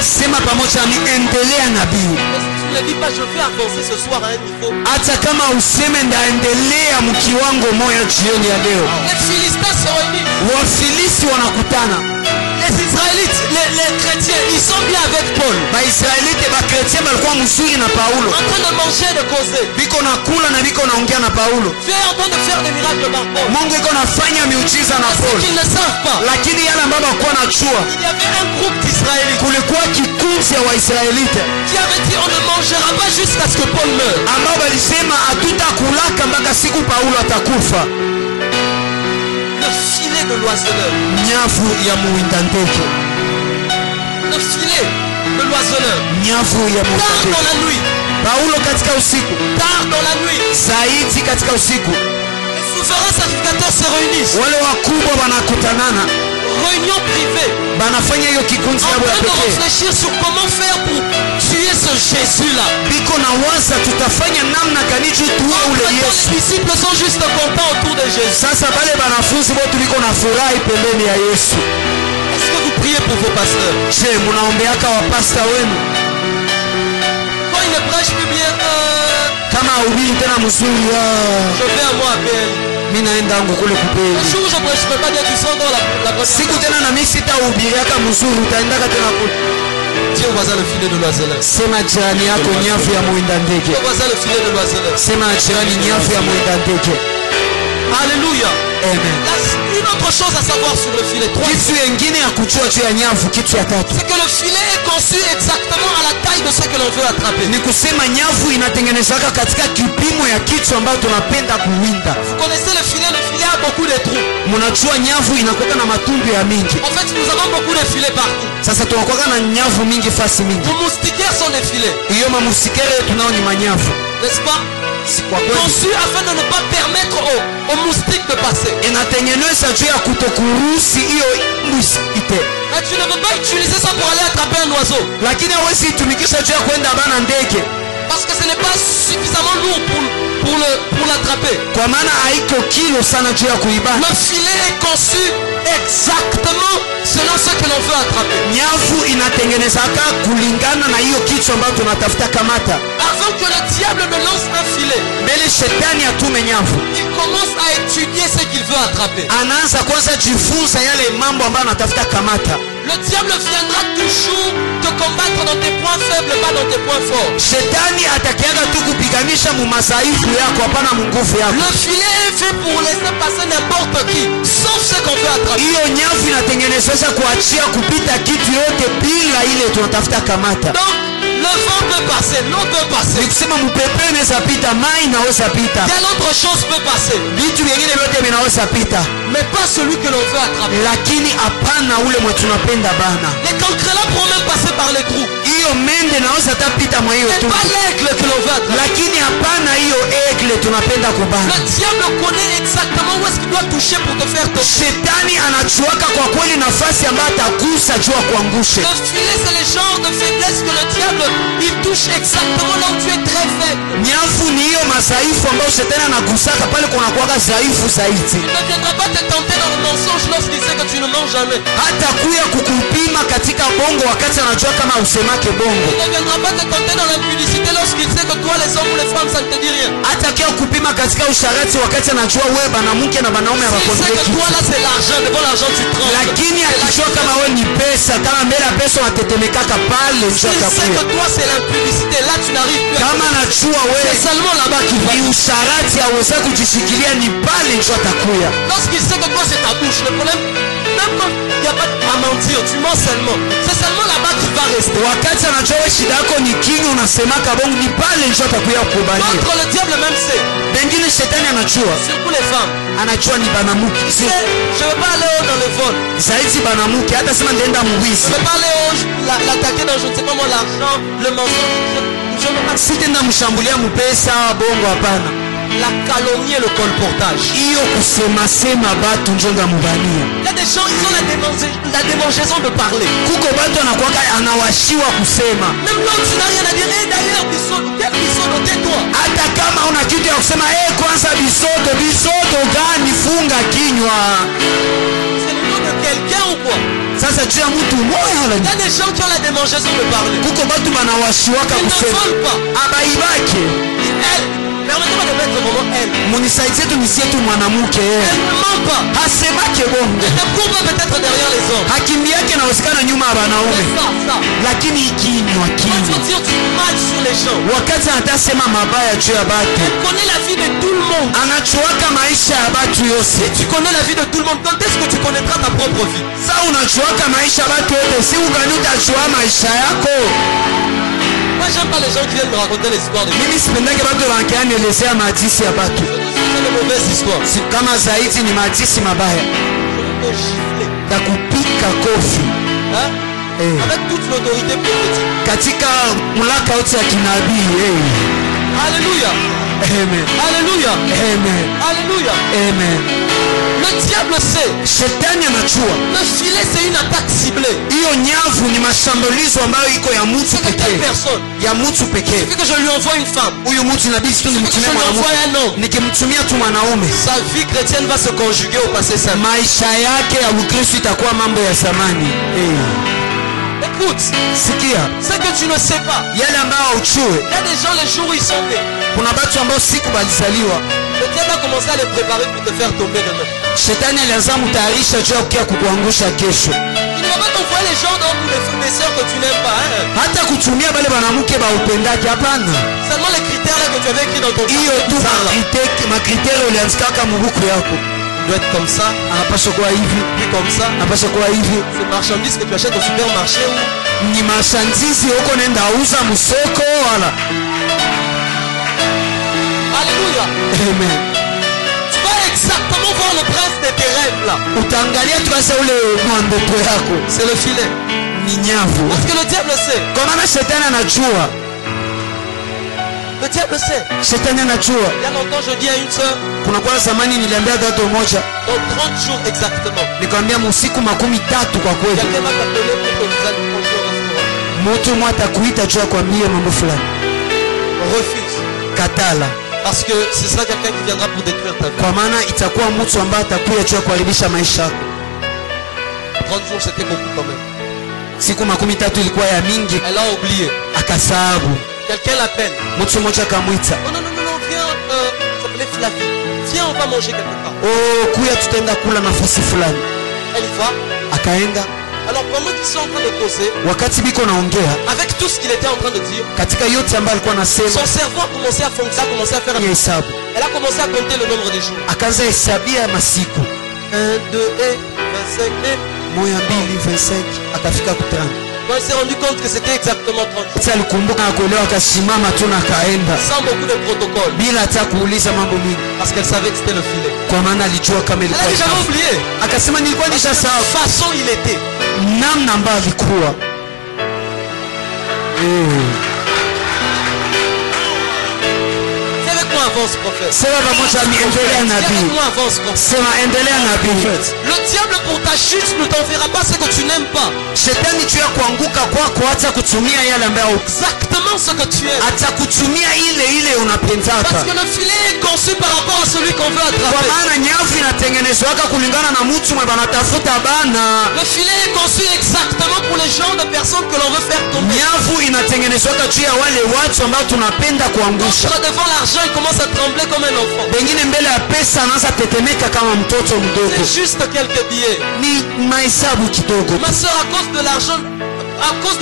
Sema pamoja ni endelea nabii. tu ne dis pas je vais avancer ce soir à un niveau. Hata kama useme ndaendelea mkiwango moya jioni ya leo. Les Philistins se réunissent. Wafilisti wanakutana. Les Israélites, les chrétiens, ils sont bien avec Paul. Baisraelite bakretien balikuwa mzuri na Paulo. En train de manger et de causer. Biko na kula na biko naongea na Paulo. Dieu est en train de faire des miracles par Paul. Mungu iko nafanya miujiza na Ce Paulo. qu'ils ne savent pas, Lakini yale ambayo hakuwa najua, il y avait un groupe d'Israélites kulikuwa kikundi ya Waisraelite qui avait dit on ne mangera pas jusqu'à ce que Paul meure. ambao walisema hatutakulaka mpaka siku Paulo atakufa. Le filet de l'oiseleur. Nyavu ya muwinda ndege, Le filet de l'oiseleur. nyavu ya muwinda Tard dans ndege. la nuit. Paulo katika usiku, Tard dans la nuit. zaidi katika usiku, Les souverains sacrificateurs se réunissent. wale wakubwa wanakutanana, Réunion privée. banafanya hiyo kikundi En yao ya train de pekee. réfléchir sur comment faire pour tuer ce Jésus-là. Biko na waza tutafanya namna gani juu tuwe ule Les Yesu. disciples sont juste contents autour de Jésus. Sasa bale banafunzi bote biko na furahi pembeni ya Yesu. Est-ce que vous priez pour vos pasteurs? Je, munaombeaka wapasta wenu Quand ils ne prêchent plus bien, kama ubiri tena mzuri? je vais à moi à PL. Mimi naenda angu kule Le kupeli. jour où je ne prêcherai pas bien, tu sens dans la bonne. Siku tena na mimi sitahubiriaka mzuri, utaendaka tena kule. Dis au voisin le filet de l'oiseleur. Sema jirani yako nyavu ya muwinda ndege. Dis au voisin le filet de l'oiseleur. Sema jirani nyavu ya muwinda ndege. Alléluia. Amen. Une autre chose à savoir sur le filet 3, Kitu yengine ya kujua juu ya nyavu, kitu ya tatu c'est que le filet est conçu exactement à la taille de ce que l'on veut attraper. ni kusema nyavu inatengenezaka katika kipimo ya kitu ambayo tunapenda kuwinda. Vous connaissez le filet a beaucoup de trous. Mnajua nyavu inakuwa na matundu ya mingi. En fait, nous avons beaucoup de filets partout. Sasa tunakuwa na nyavu mingi fasi mingi. Nos moustiquaires sont des filets. Hiyo mamusikere tunao ni manyavu. N'est-ce pas? Si kwa kweli Conçu afin de ne pas permettre aux moustiques de passer. inatengenezwa juu ya kutokuruhusi hiyo moustiquite. Mais tu ne peux pas utiliser ça pour aller attraper un oiseau. Lakini hawezi itumikisha juu ya kwenda bana ndege. Parce que ce n'est pas suffisamment lourd pour l'attraper. Kwa maana haiko kilo sana juu ya kuibana. Le filet est conçu exactement selon ce que l'on veut attraper. Nyavu inatengenezaka kulingana na hiyo kitu ambayo tunatafuta kamata. Avant que le diable ne lance un filet, Mbele shetani atume nyavu, il commence à étudier ce qu'il veut attraper. anaanza kwanza jifunza yale mambo ambayo anatafuta kamata. Le diable viendra toujours te combattre dans tes points faibles, pas dans tes points forts. Shetani atakiaga tu kupiganisha mu madhaifu yako, hapana mu nguvu yako. Le filet est fait pour laisser passer n'importe qui, sauf ce qu'on veut attraper. Hiyo nyavu inatengenezwa kuachia kupita kitu yote bila ile tunatafuta kamata. Donc, le vent peut passer, l'eau peut passer. Ni kusema mpepe inaweza pita, mai inaweza pita, Quelle autre chose peut passer? vitu vingine vyote vinaweza pita, Mais pas celui que l'on veut attraper. lakini hapana ule mwe tunapenda bana. Les cancrelats pourront même passer par les trous. Hiyo mende inaweza tapita mwa hiyo Mais tu, pas l'aigle que l'on veut attraper. lakini hapana hiyo egle tunapenda kubana. Le diable connaît exactement où est-ce qu'il doit toucher pour te faire tomber. Shetani anachuaka kwa kweli nafasi ambayo atagusa juu ya kuangushe. Le filet, c'est le genre de faiblesse que le diable, il touche exactement là où tu es très faible. Nyavu ni hiyo madhaifu ambayo shetani anagusaka pale kunakuwaga dhaifu zaidi. Il ne viendra pas te tenter dans le mensonge lorsqu'il sait que tu ne mens jamais. Hata kuya kukupima katika bongo wakati anajua kama usemake bongo. Il ne viendra pas te tenter dans l'impudicité lorsqu'il sait que toi, les hommes ou les femmes, ça ne te dit rien. Hata kia kupima katika usharati wakati anajua wewe banamuke na banaume S'il sait que hawakontreki. toi, là, c'est l'argent, devant l'argent, tu trembles. Lakini akijua kama wewe ni pesa, kama mbele ya pesa unatetemekaka pale ndio S'il sait atakuya. que toi, c'est l'impudicité, là, tu n'arrives plus à... Kama anajua C'est wewe seulement là-bas qu'il va. ni usharati aweza kujishikilia, ni pale ndio atakuya. Lorsqu'il sait que toi, c'est ta bouche, le problème, même quand il n'y a pas à mentir, tu mens seulement. C'est seulement là-bas qu'il va rester. Wakati anajua wewe shida yako ni kinywa unasemaka bongo, ni pale ndio atakuya kukubalia. Contre le diable même c'est, Pengine shetani anajua, surtout les femmes. anajua ni banamuke. Tu sais, je ne veux pas aller dans le vol. Zaidi banamuke, hata sema ndenda Je muwizi. ne veux pas aller l'attaquer dans je ne sais pas moi l'argent, le mensonge. Je ne veux pas Sitenda mshambulia mupesa bongo, hapana. la calomnie et le colportage. Hiyo kusema batu njonga mubania. Il y a des gens, ils ont la démangeaison de parler. Kuko batu anakuwaka anawashiwa kusema. Même quand tu n'as rien à dire, et d'ailleurs, quel bisodo, tais-toi. Hata kama una kitu ya kusema, kwanza bisoto gani, funga kinywa. C'est le nom de quelqu'un ou quoi? Sasa juu ya mtu moya Il y a des gens qui ont la démangeaison de parler. kuko batu banawashiwaka Ils ne kusema. volent pas. Abaibake. Elle, permettez-moi de mettre vraiment elle. Munisaidie tu nisie tu mwanamke. Elle ne ment pas. Hasemake bongo. Elle ne court pas peut-être derrière les hommes. Hakimi yake inahusikana nyuma ya wanaume. C'est ça. Lakini kinywa Quand tu kinywa. dire du mal sur les gens, Wakati atasema mabaya juu ya batu, elle connaît la vie de tout le monde. anachuaka maisha ya batu yose. Tu connais la vie de tout le monde. Quand est-ce que tu connaîtras ta propre vie? Sa unachuaka maisha ya batu yote, si ugani utachua maisha yako. Moi, j'aime pas les gens qui viennent me raconter l'histoire de vie. Mimi sipendake batu wananielezea mahadisi ya batu. C'est de mauvaises histoires. Si kama zaidi ni mahadisi mabaya Je vais te gifler. ya kupika kofi Hein? Avec toute l'autorité prophétique. katika mulaka yote ya kinabii. Alléluia. Amen. Alléluia. Amen. Alléluia. Amen. Le diable sait. Shetani anachua Le filet, c'est une attaque ciblée. hiyo nyavu ni mashambulizo ambayo iko ya mtu C'est de quelle pekee, personne? ya mtu Il pekee. suffit que je lui envoie une femme. Huyu mtu inabidi tu Il suffit que nimtumie je lui envoie mwanamke, un homme. nikimtumia tu mwanaume, Sa vie chrétienne va se conjuguer au passé simple. maisha yake ya Ukristo itakuwa mambo ya zamani. Écoute, Sikia ce que tu ne sais pas. yale ambayo hauchue. Il y a des gens, les jours où ils sont nés, Kuna batu ambao siku balizaliwa, le diable a commencé à les préparer pour te faire tomber demain. shetani alianza mutayarisha juu ya kukia kukuangusha kesho. Il ne va pas t'envoyer les gens dans tous les frères et sœurs que tu n'aimes pas. Hein? Hata kutumia bale banamuke ba upendake, hapana. Seulement les critères là que que tu avais écrit dans ton hiyo tu makriteri uliandikaka mubuku yako. Il doit être comme ça, Anapaswa kuwa hivi, puis comme ça. anapaswa kuwa hivi. Ces marchandises que tu achètes au supermarché ou Ni mashandizi huko nenda uza musoko wala. Alléluia. Amen. Tu vas exactement voir le prince de tes rêves là. Utaangalia tu sasa ule mwandoto yako. C'est le filet. Ni nyavu. Parce que le diable sait. Kwa maana shetani anajua. Le diable sait. Shetani anajua. Il y a longtemps, je dis à une sœur, Kuna kwa zamani niliambia dada moja, dans 30 jours exactement, nikamwambia musiku 13 kwa kweli. quelqu'un va t'appeler pour que vous allez manger au restaurant. Mtu mmoja atakuita juu akwambie mambo fulani. Refuse. Katala. Parce que ce sera quelqu'un qui viendra pour détruire ta vie. Kwa maana itakuwa mtu ambaye atakuja juu kuharibisha maisha yako. 30 jours, c'était beaucoup quand même. Siku 13 ilikuwa ya mingi, Elle a oublié. akasahabu. Quelqu'un l'appelle. Mtu mmoja akamwita, Oh non, non, non, non, viens, ça s'appelait Flavie. Viens, on va manger quelque part. oh, kuya tutaenda kula nafasi fulani. Elle y va. Akaenda. Alors pendant qu'ils sont en train de causer, Wakati biko naongea, avec tout ce qu'il était en train de dire, katika yote ambayo alikuwa anasema, son cerveau a commencé à fonctionner, a commencé à faire. ya hesabu. Elle a commencé à compter le nombre de jours. Akaanza hesabia masiku. 1, 2 et 25 et... Moya 2 25 akafika ku 30. Quand elle s'est rendu compte que c'était exactement 30 jours. Sasa alikumbuka na kuelewa, akasimama tu na akaenda Sans beaucoup de protocole. bila hata kuuliza mambo mingi, Parce qu'elle savait que c'était le filet. kwa maana alijua kama Elle a ilikuwa dit j'avais nyavu. oublié. Akasema nilikuwa De nishasahau toute façon il était. namna ambayo alikuwa. C'est avec moi avance prophète. Sema pamoja, endelea C'est avec nabii. moi avance prophète. Sema endelea nabii. Le diable pour ta chute ne t'enverra pas ce que tu n'aimes pas. Shetani juu ya kuanguka kwako hata kutumia yale ambayo Exactement ce que tu aimes. atakutumia ile unapendaka, Parce que le filet est conçu par rapport à celui qu'on veut kwa attraper. maana nyavu inatengenezwaka kulingana na mtu mwe banatafuta bana. Le filet est conçu exactement pour les genres de personnes que l'on veut faire tomber. Nyavu inatengenezwaka juu ya wale watu ambao tunapenda kuangusha. Quand devant l'argent, il commence à trembler comme un enfant. Bengine mbele ya pesa anaanza tetemeka kama mtoto mdogo. C'est juste quelques billets. Ni mahesabu kidogo. Ma soeur, à cause de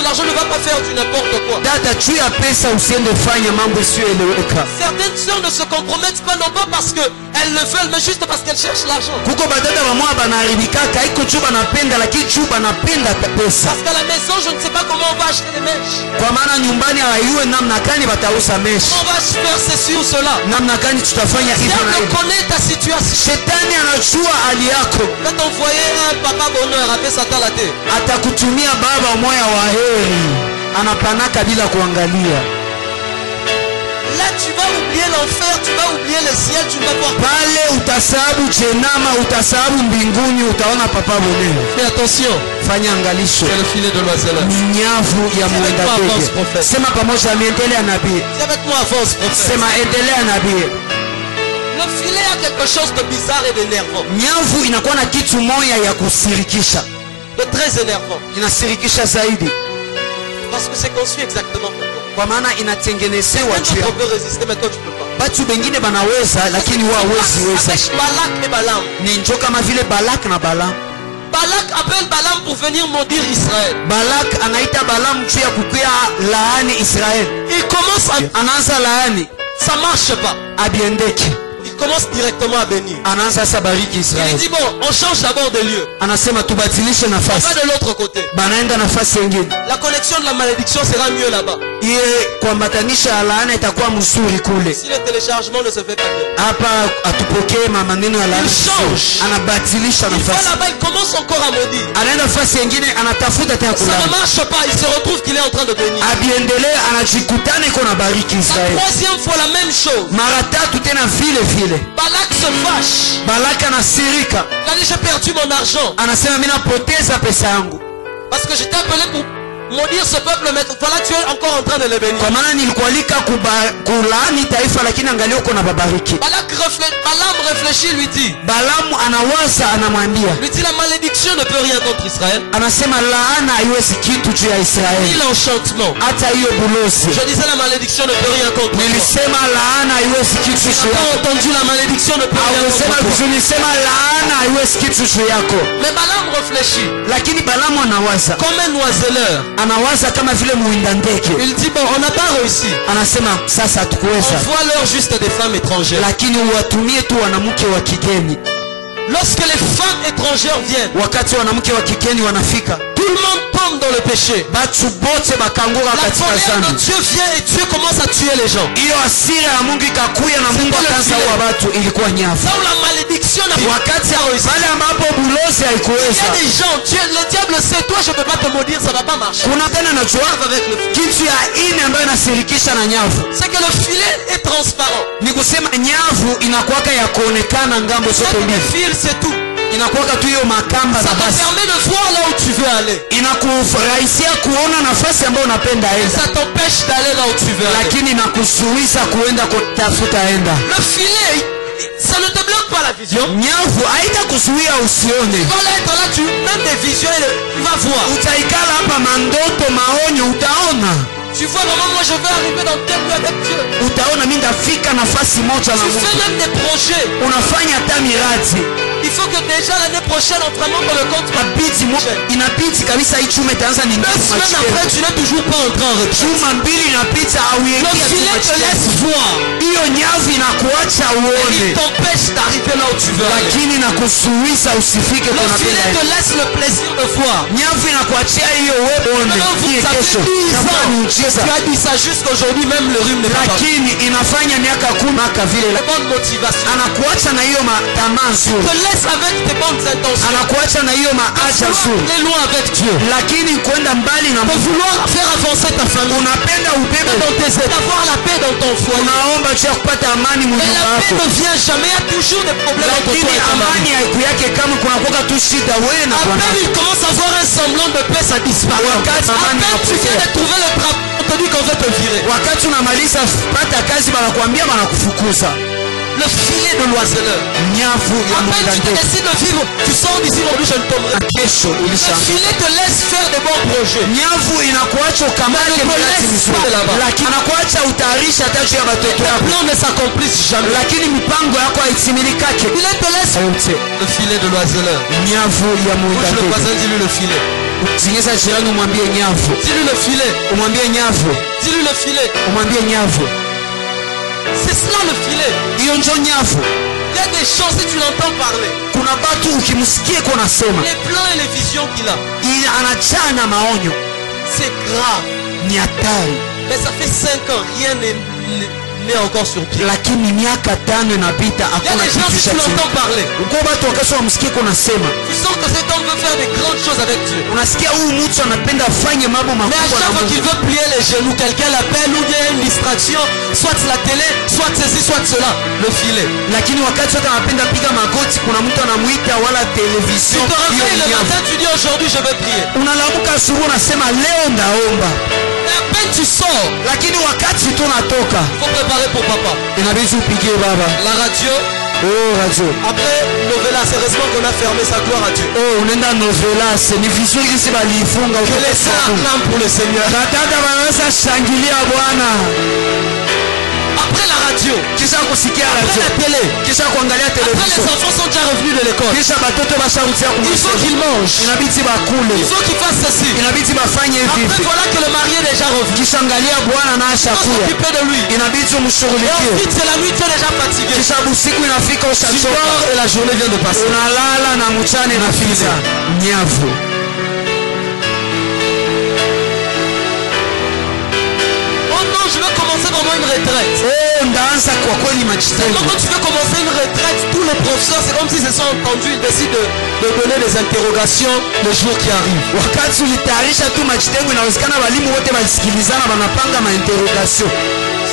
l'argent, ne va pas faire du n'importe quoi. Dada, juu ya pesa usiende fanya mambo isiyoeleweka. Certaines soeurs ne se compromettent pas non pas parce qu'elles le veulent, mais juste parce qu'elles cherchent l'argent. Kuko badada bamoya banaharibikaka haiko juu banapenda, lakini juu banapenda pesa. Parce qu'à la maison, je ne sais pas comment on va acheter les mèches. Kwa maana nyumbani hawaiwe namna gani batauza meshi, On va faire ceci ou cela. namna gani tutafanya hivyo na Diable hivyo. connaît ta situation. Shetani anajua hali yako, Quand on voyait un papa bonheur avec Satan la tête, atakutumia baba moya wa heri, anapanaka bila kuangalia. là tu vas oublier l'enfer, tu vas oublier le ciel, tu ne vas voir pas. Pale utasahabu jenama, utasahabu mbinguni, utaona papa bonheur. Fais attention, Fanya angalisho, c'est le filet de l'oiseleur. nyavu ya mwenda avance, ndege. prophète. Sema pamoja, endelea nabii. C'est avec moi avance, prophète. Sema endelea nabii. Le filet a quelque chose de bizarre et d'énervant. Nyavu inakuwa na kitu moya ya kusirikisha, De très énervant. inasirikisha zaidi, Parce que c'est conçu exactement pour toi. kwa maana inatengenezewa juu Quelqu'un ya peut résister, mais toi tu peux pas. batu bengine banaweza, lakini wao hawezi weza. Avec Balak et Balaam. Ni njo kama vile Balak na Balaam. Balak appelle Balaam pour venir maudire Israël. Balak anaita Balaam juu ya kupea laani Israeli. Il commence à... Anaanza laani Ça marche pas. abiendeke, Il commence directement à bénir. anaanza sasa bariki Il Israeli. dit bon, on change d'abord de lieu. Anasema tubadilishe On va nafasi, de l'autre côté. banaenda nafasi yengine. La connexion de la malédiction sera mieux là-bas. Iye kuambatanisha ya laana itakuwa mzuri kule. Si le téléchargement ne se fait pas bien. Hapa atupokee maneno ya laana, change. anabadilisha Il va nafasi, là-bas, il commence encore à maudire. anaenda nafasi yengine, anatafuta tena Ça ne kulala. marche pas. Il se retrouve qu'il est en train de bénir. Abiendelee anajikutana iko na bariki La Israeli. troisième fois, la même chose. Mara tatu tena vile vile. Balak se fâche. Balaka anasirika, Il a dit j'ai perdu mon argent. anasema mimi napoteza pesa yangu, Parce que j'étais appelé pour maudire ce peuple, mais voilà tu es encore en train de le bénir. kwa maana nilikualika kulaani taifa, lakini angalia uko na babariki. Balaam réfléchit, lui dit Anawaza, anamwambia, la malédiction ne peut rien contre Israël. anasema laana haiwezi kitu juu ya Ni Israeli, l'enchantement. hata hiyo bulozi. Je disais la malédiction ne peut rien contre toi. Nilisema laana haiwezi kitu Tu juu n'as pas yako. entendu la malédiction ne peut rien Hausema contre toi. vizuri, nilisema laana haiwezi kitu juu yako, Mais Balaam réfléchit lakini Balamu anawaza comme un oiseleur. anawaza kama vile muinda ndege. Il dit bon, on n'a pas réussi. Anasema sasa hatukuweza. Envoie-leur juste des femmes étrangères. Lakini uwatumie tu wanamke wa kigeni. Lorsque les femmes étrangères viennent, wakati wanamke wa kigeni wanafika, tout le monde tombe dans le péché. batu bote bakangura La katika colère de dhambi. Dieu vient et Dieu commence à tuer les gens. Hiyo hasira ya Mungu ikakuya na Mungu akaanza wa watu, ilikuwa nyavu. Là où la malédiction n'a Wakati pas réussi. pale ambapo bulozi Il y haikuweza, a des gens, le diable sait, toi je ne peux pas te maudire, ça ne va pas marcher. kuna tena najua Avec le filet. kitu ya ine ambayo inasirikisha na nyavu C'est que le filet est transparent. ni kusema nyavu inakuwaka ya kuonekana ngambo C'est zote que le mbili, fil, c'est tout. inakuwaka tu hiyo makamba Ça na te basi, permet de voir là où tu veux aller. inakurahisishia kuona nafasi ambayo unapenda Et enda, ça t'empêche d'aller là où tu veux aller. lakini inakuzuiza kuenda kutafuta enda. Le filet, ça ne te bloque pas la vision. Nyavu haitakuzuia usione. Tu vas être là, même des visions, tu vas voir. Utaikala hapa mandoto maonyo utaona. Tu vois vraiment, moi je veux arriver dans tel lieu avec Dieu. Utaona mimi ndafika nafasi moja na Tu Mungu. fais même des projets. Unafanya hata miradi. Il faut que déjà l'année prochaine, on te remonte dans le compte. Inabidi kabisa hii chuma itaanza ni 2 semaines après, tu n'es toujours pas entré en retraite. Juma mbili inapita au Le filet te laisse voir. hiyo nyavu inakuacha Il uone, t'empêche d'arriver là où tu veux aller. lakini inakuzuiza usifike Le filet te kunapenda. laisse le plaisir de voir. Nyavu inakuachia hiyo wewe uone. Maintenant, Hii ça kesho fait 10 kama ans. ni mchezo, Tu as dit ça jusqu'aujourd'hui, même le rhume n'est pas parti. lakini inafanya miaka 10 aka vile Les bonnes motivations. anakuacha na hiyo matamaa nzuri, Te laisse avec tes bonnes intentions. anakuacha na hiyo maacha nzuri, Aller loin avec Dieu. lakini kwenda mbali na De Mungu. vouloir faire avancer ta famille. Unapenda ubebe, Dans tes états. D'avoir la paix dans ton foyer. unaomba juu ya kupata amani Et mwili la paix wako, ne vient jamais. Il y a toujours des problèmes entre toi lakini et ton mari. amani haiku yake kama kunakuwa tu shida wewe na À bwana. peine il commence à avoir un semblant de paix, ça disparaît. À peine tu viens de trouver le travail, on te dit qu'on veut te virer. Wakati unamaliza pata kazi banakuambia banakufukuza. Le filet de l'oiseleur. Nyavu ya À peine tu mugande décides de vivre, tu sors d'ici, aujourd'hui je ne tomberai. kesho Le ilisha. filet te laisse faire des bons projets. Nyavu inakuacha ukamate miradi mizuri, lakini anakuacha utayarisha hata juu ya watoto Les yako, plans ne s'accomplissent jamais. lakini mipango yako haitimiliki. Le filet te laisse Yote le filet de l'oiseleur. nyavu ya Bouge le mugande. voisin, dis-lui le filet. Zingeza jirani umwambie nyavu, Dis-lui le filet. umwambie nyavu, Dis-lui le filet. umwambie nyavu. C'est cela le filet. Hiyo njo nyavu. Il y a des choses, si tu l'entends parler, Kuna batu ukimsikia kwa nasema les plans et les visions qu'il a, anachana maonyo c'est grave. ni hatari, Mais ça fait 5 ans, rien n'est encore sur pied. lakini miaka 5 inapita Il y a hakuna des gens, kitu si cha tu chini. l'entends parler, Uko batu wakati wamsikie kwa nasema, tu sens que cet homme veut faire des grandes choses avec Dieu. unasikia huyu mtu anapenda afanye mambo Mais à makubwa na chaque fois qu'il Mungu, veut plier les genoux, quelqu'un l'appelle ou bien une distraction, soit la télé, soit ceci, soit cela, le filet. lakini wakati wote anapenda piga magoti, kuna mtu anamuita wala Tu television. te Hiyo réveilles ni le nyavu. matin, tu dis aujourd'hui je vais prier. Unalamuka asubuhi unasema leo ndaomba, Et à peine tu sors, lakini wakati tu natoka il faut préparer pour papa. inabidi upigie baba. La radio, Oh radio, après Novella, c'est heureusement qu'on a fermé sa gloire à Dieu. oh unaenda novelas, ni vizuri kisi baliifunga Que les saints acclament pour le Seigneur. Badada wanaweza shangilia Bwana. Après la radio, Kisha kusikia après radio, la télé, kisha kuangalia après les television, enfants sont déjà revenus de l'école. kisha batoto basharudia Il faut kumasomo, qu'ils mangent. inabidi bakule, Il faut qu'ils fassent ceci. inabidi bafanye Après hivi. voilà que le mari est déjà revenu. Kisha angalia Bwana na Il faut ashakuya, s'occuper de lui. inabidi Et umshughulikie. ensuite c'est la nuit, tu es déjà fatigué. Kisha busiku inafika Tu ushachoka, dors et la journée vient de passer. unalala na mchana inafika. Nyavu. Oh non, je veux commencer vraiment une retraite. Oh, ndaanza kwa kweli Donc majitendo. quand tu veux commencer une retraite, tous les professeurs, c'est comme s'ils se sont entendus, ils décident de donner des interrogations le jour qui arrive. Wakati ulitayarisha tu majitengo, inawezekana walimu wote walisikilizana, wanapanga mainterrogation.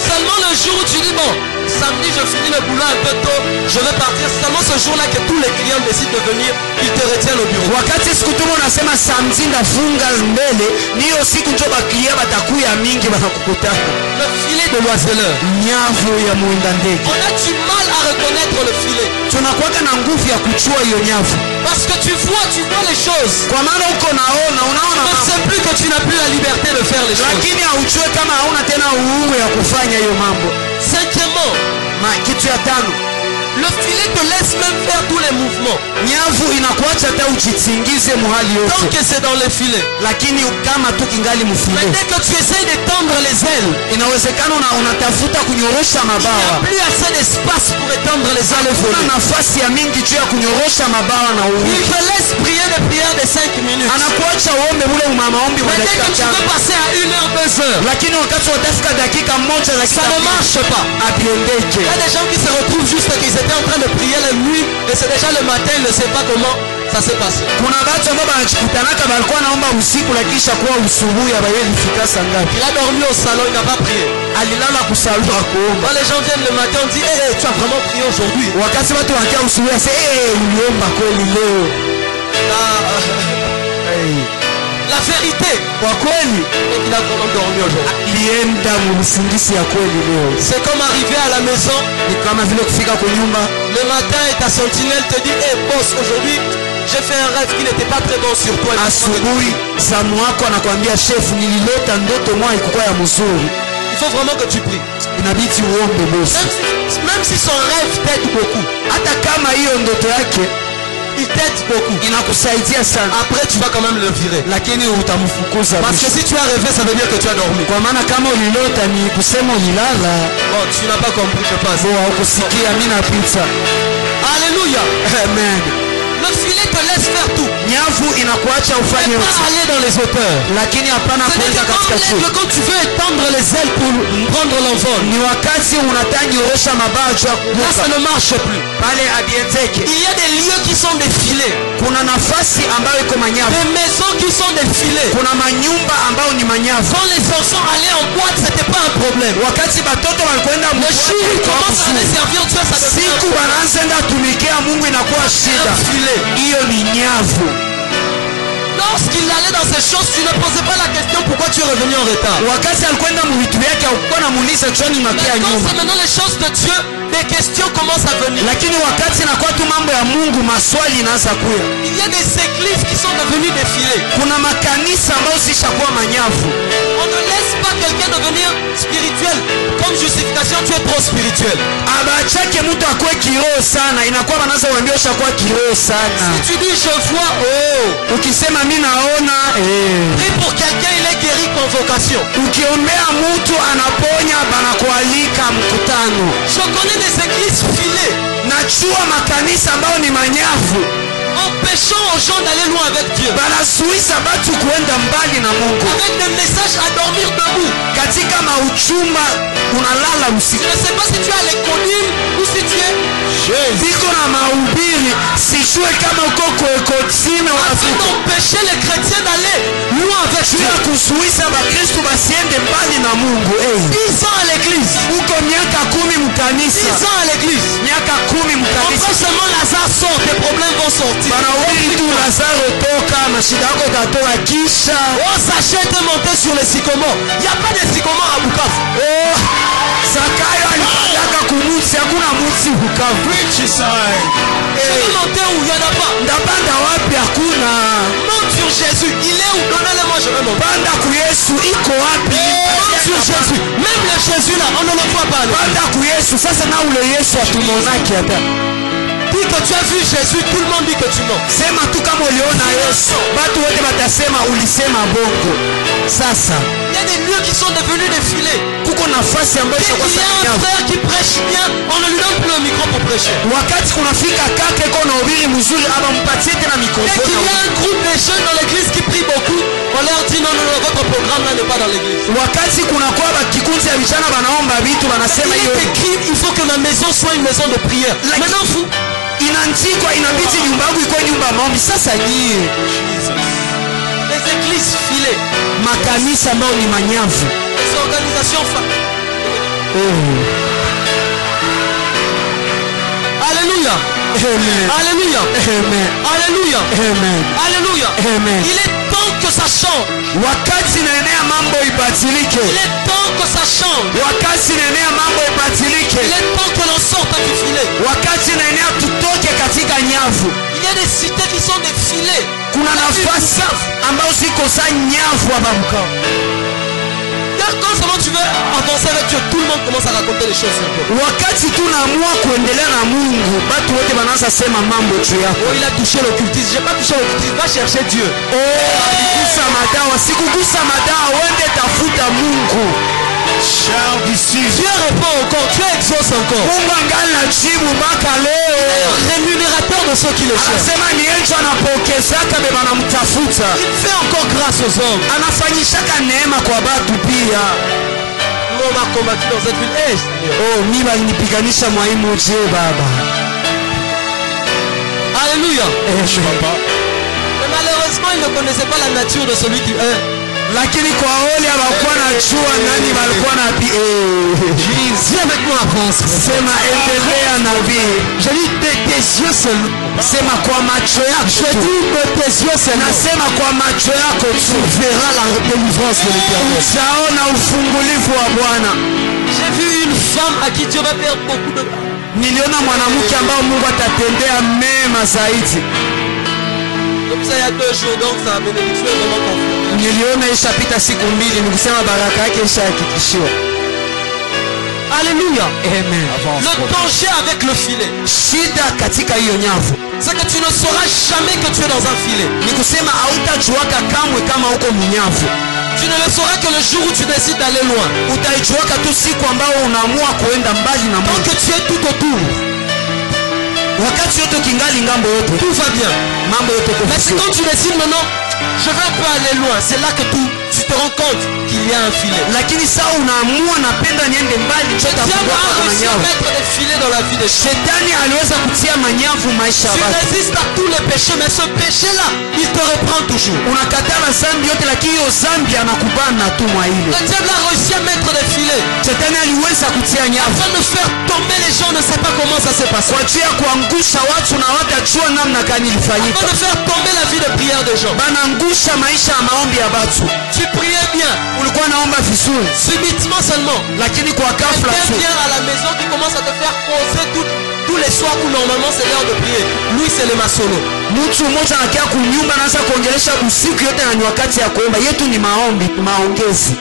Seulement le jour où tu dis, bon, samedi je finis le boulot un peu tôt, je vais partir. C'est seulement ce jour-là que tous les clients décident de venir, ils te retiennent au bureau. Wakati siku tu unasema samedi ndafunga mbele, niyo siku njo baklia batakuya mingi banakukutana. Le filet de l'oiseleur. Nyavu ya muinda ndege. On a du mal à reconnaître le filet. Tunakuwaka na nguvu ya kuchua hiyo nyavu, Parce que tu vois les choses. kwa maana uko naona, Tu unaona ne mambo, sais plus que tu n'as plus la liberté de faire les choses. lakini haujue kama hauna tena uhuru ya kufanya hiyo mambo. Cinquièmement, Kitu ya tano, Le filet te laisse même faire tous les mouvements. Nyavu inakuacha hata ujitingize muhali Tant yote. que c'est dans le filet. Lakini kama tu kingali Mais mfile, dès que tu essayes de tendre les ailes, inawezekana unatafuta kunyorosha il n'y a mabawa. plus assez d'espace pour étendre les ailes et Kuna voler. nafasi ya mingi juu ya kunyorosha mabawa na Il uruki. te laisse prier des prières de 5 minutes. Anakuacha uombe ule maombi wa Mais dès dakika que tu veux tano. passer à 1 heure, 2 heures, Lakini wakati watafika dakika moja, ça dakika ne mbili, marche pas. abiendeke. Il y a des gens qui se retrouvent juste qu'ils étaient en train de prier la nuit et c'est déjà le matin, ils ne savent pas comment ça s'est passé. Kuna watu ambao wanajikutanaka balikuwa naomba usiku, lakini shakuwa usubuhi abayelifika saa ngapi? Il a dormi au salon, il n'a pas prié. Alilala kusalu akuomba. Quand les gens viennent le matin, on dit hey, tu as vraiment prié aujourd'hui. Wakati watu wakia usubuhi ase uliomba kweli leo. La vérité, Kwa kweli c'est qu'il a vraiment dormi aujourd'hui. alienda muusingisi ya kweli leo. C'est comme arriver à la maison, Ni kama vile kufika kwa nyumba, le matin et ta sentinelle te dit hey boss, aujourd'hui j'ai fait un rêve qui n'était pas très bon sur toi. asubuhi zamu wako anakuambia chef, nililota ndoto moja ikuwa ya mzuri. Il faut vraiment que tu pries. Inabidi uombe bosi. Même si son rêve t'aide beaucoup, Hata kama hiyo ndoto yake il t'aide beaucoup. inakusaidia sana, Après tu vas quand même le virer. lakini utamfukuza Parce que mwisho. si tu as rêvé, ça veut dire que tu as dormi. Kwa maana kama ulilota ni kusema ulilala. Bon, tu n'as pas compris, je pense. Bo haukusikia, mimi napita. Alléluia. Amen. Le filet te laisse faire tout. Nyavu inakuacha ufanye Ne yote, pas aller dans les hauteurs. lakini hapana kwenda katika C'est-à-dire chuo. que quand tu veux étendre les ailes pour prendre l'envol, Ni wakati unataka nyorosha mabawa juu ya là kuruka, ça ne marche plus. pale abieteke. Il y a des lieux qui sont des filets, Kuna nafasi ambayo iko manyavu, des maisons qui sont des filets. kuna manyumba ambayo ni manyavu. Quand les enfants allaient en boîte, c'était pas un problème. Wakati batoto walikwenda Le jour où ils commencent à les servir Dieu, ça devient siku wanaanza tumikia Mungu inakuwa shida. un filet. Hiyo ni nyavu. Lorsqu'il allait dans ces choses, tu ne posais pas la question pourquoi tu es revenu en retard. Wakati alikwenda muvitu yake hakukuwa namuuliza choni Mais makia quand nyuma, c'est maintenant les choses de Dieu, des questions commencent à venir. lakini wakati inakuwa tu mambo ya Mungu, maswali inaanza kuya. Il y a des églises qui sont devenues des filets. Kuna makanisa ambayo zishakuwa manyavu. On ne laisse pas quelqu'un devenir spirituel. Comme justification, tu es trop spirituel. Abachake mtu akuwe kiroho sana, inakuwa wanaanza kuambia ushakuwa kiroho sana. Si tu dis je vois, oh, Ukisema mimi naona prie pour quelqu'un, il est guéri convocation. ukiombea mtu anaponya, banakualika mkutano. Je connais des églises filées, Najua makanisa ambayo ni manyavu, empêchant aux gens d'aller loin avec Dieu. banazuiza batu kuenda mbali na Mungu. Avec des messages à dormir debout. Katika mauchuma unalala Je usiku, ne sais pas si tu as les communes ou si tu es ziko na mahubiri, sijue kama uko kuekotime afin unafika d'empêcher les chrétiens d'aller loin avec juu Dieu. ya kuzuiza bakristu basiende mbali na Mungu. 10 ans à l'église. Uko miaka 10 mkanisa, 10 ans à l'église. miaka 10 On mkanisa, prend seulement Lazare sort, tes problèmes vont sortir. banahubiri tu Lazaro toka, mashida yako tatoka kisha. Oh, Sachet est monté sur les sycomores. Il n'y a pas de sycomores à Bukavu. Oh, Zakayo alipandaka kumusi, hakuna musi Bukavu. Je vais monter où il n'y en a pas. Ndapanda wapi? Hakuna. Monte sur Jésus. Il est où? Donnez-le-moi, je vais monter. Panda ku Yesu, iko wapi? Monte sur Jésus. Même le Jésus là, on ne le voit pas. Panda ku Yesu. Sasa na ule Yesu atumonaki hata. Dis que tu as vu Jésus, tout le monde dit que tu mens. Sema tu kama uliona Yesu, batu wote batasema ulisema bongo. Sasa Il y a des lieux qui sont devenus des filets. kuko nafasi ambayo Dès ishakuwa qu'il y a un sakanyavu. frère qui prêche bien, on ne lui donne plus le micro pour prêcher. Wakati kunafika kaka iko na ubiri mzuri, abampatie tena Dès qu'il mikrofoni. y a un groupe de jeunes dans l'église qui prient beaucoup, on leur dit non, non, non, votre programme là n'est pas dans l'église. Wakati kunakuwa bakikundi ya vijana banaomba vitu, banasema Il hiyo est écrit, il faut que ma maison soit une maison de prière. Maintenant, vous, inaandikwa, inabidi nyumba yangu ikuwe nyumba ya maombi. Sasa nyie les églises filées, makanisa ambayo ni manyavu, les organisations Alléluia. Amen. Alléluia. Amen. Alléluia. Amen. Alléluia. Amen. Il est temps que ça change. Wakati naenea mambo ibadilike, Il est temps que ça change. wakati naenea mambo ibadilike, Il est temps que l'on sorte du filet. wakati naenea tutoke katika nyavu. Il y a des cités qui sont des filets. Kuna nafasi ambazo ziko za nyavu hapa Bukavu. Quand seulement tu veux avancer avec Dieu, tout le monde commence à raconter des choses sur toi. wakati tunaamua kuendelea na Mungu batu wote wanaanza sema mambo juu yako. Oh, il a touché l'occultisme. J'ai pas touché l'occultisme. Va chercher Dieu. Oh, aligusa madawa, sikugusa madawa, wende tafuta Mungu. Chers disciples, Dieu répond encore. Dieu exauce encore. Mungu angali najibu mpaka leo. Rémunérateur de ceux qui le cherchent. Anasema ni yeye anapokezaka beba namtafuta. Il fait encore grâce aux hommes. Anafanyishaka neema kwa batu pia. On m'a combattu dans cette ville. Hey, Oh, mimi alinipiganisha mwaimu je baba. alléluia. papa, Mais malheureusement, il ne connaissait pas la nature de celui qui est. Lakini kwa wale hawakuwa najua nani walikuwa nabii. Viens avec moi, avance. Sema endelea nabii. Je dis tes yeux seuls. Sema kwa macho yako. Je dis tes yeux seuls. Nasema kwa macho yako tu. Tu verras la délivrance de l'Éternel. Utaona ufungulivu wa Bwana. J'ai vu une femme à qui Dieu va faire beaucoup de... Niliona mwanamke ambao Mungu atatendea mema zaidi. Comme ça, il y a 2 jours, donc sa bénédiction est vraiment confirmée. Niliona ishapita siku mbili, nikusema baraka yake ishahakikishiwa. Alléluia. Amen. Le danger avec le filet, Shida katika hiyo nyavu c'est que tu ne sauras jamais que tu es dans un filet. ni kusema hautajuaka kamwe kama uko mnyavu. Tu ne le sauras que le jour où tu décides d'aller loin. Utaijuaka tu siku ambao unaamua kuenda mbali na Tant Mungu. que tu es tout autour, Wakati yote kingali ngambo yote, tout va bien. mambo yote iko Mais c'est vizuri. quand tu décides maintenant, je vais un peu aller loin. C'est là que tu te rends compte qu'il y a un filet. Lakini saa unaamua napenda niende mbali, Le chota diable kuwaka a kwa réussi à manyavu. mettre des filets dans la vie des gens. Shetani aliweza kutia manyavu maisha ya Tu watu. résistes à tous les péchés, mais ce péché-là, il te reprend toujours. Unakatala zambi yote, lakini hiyo zambi anakubana tu mwa ile. Le diable a réussi à mettre des filets. Shetani aliweza kutia nyavu Afin de faire tomber les gens, on ne sait pas comment ça s'est passé. kwa ajili ya kuangusha watu na watajua namna gani ilifanyika. Afin de faire tomber la vie de prière des gens. Banangusha maisha ya maombi ya watu. Tu priais bien, Ulikuwa naomba vizuri, subitement seulement. lakini kwa ghafla Quelqu'un tu vient à la maison qui commence à te faire causer tous les soirs où normalement c'est l'heure de prier. Lui, c'est le masolo. mtu mmoja anakia kunyumba anaanza kuongelesha usiku yote na ni wakati ya kuomba. Yetu ni maombi, maongezi.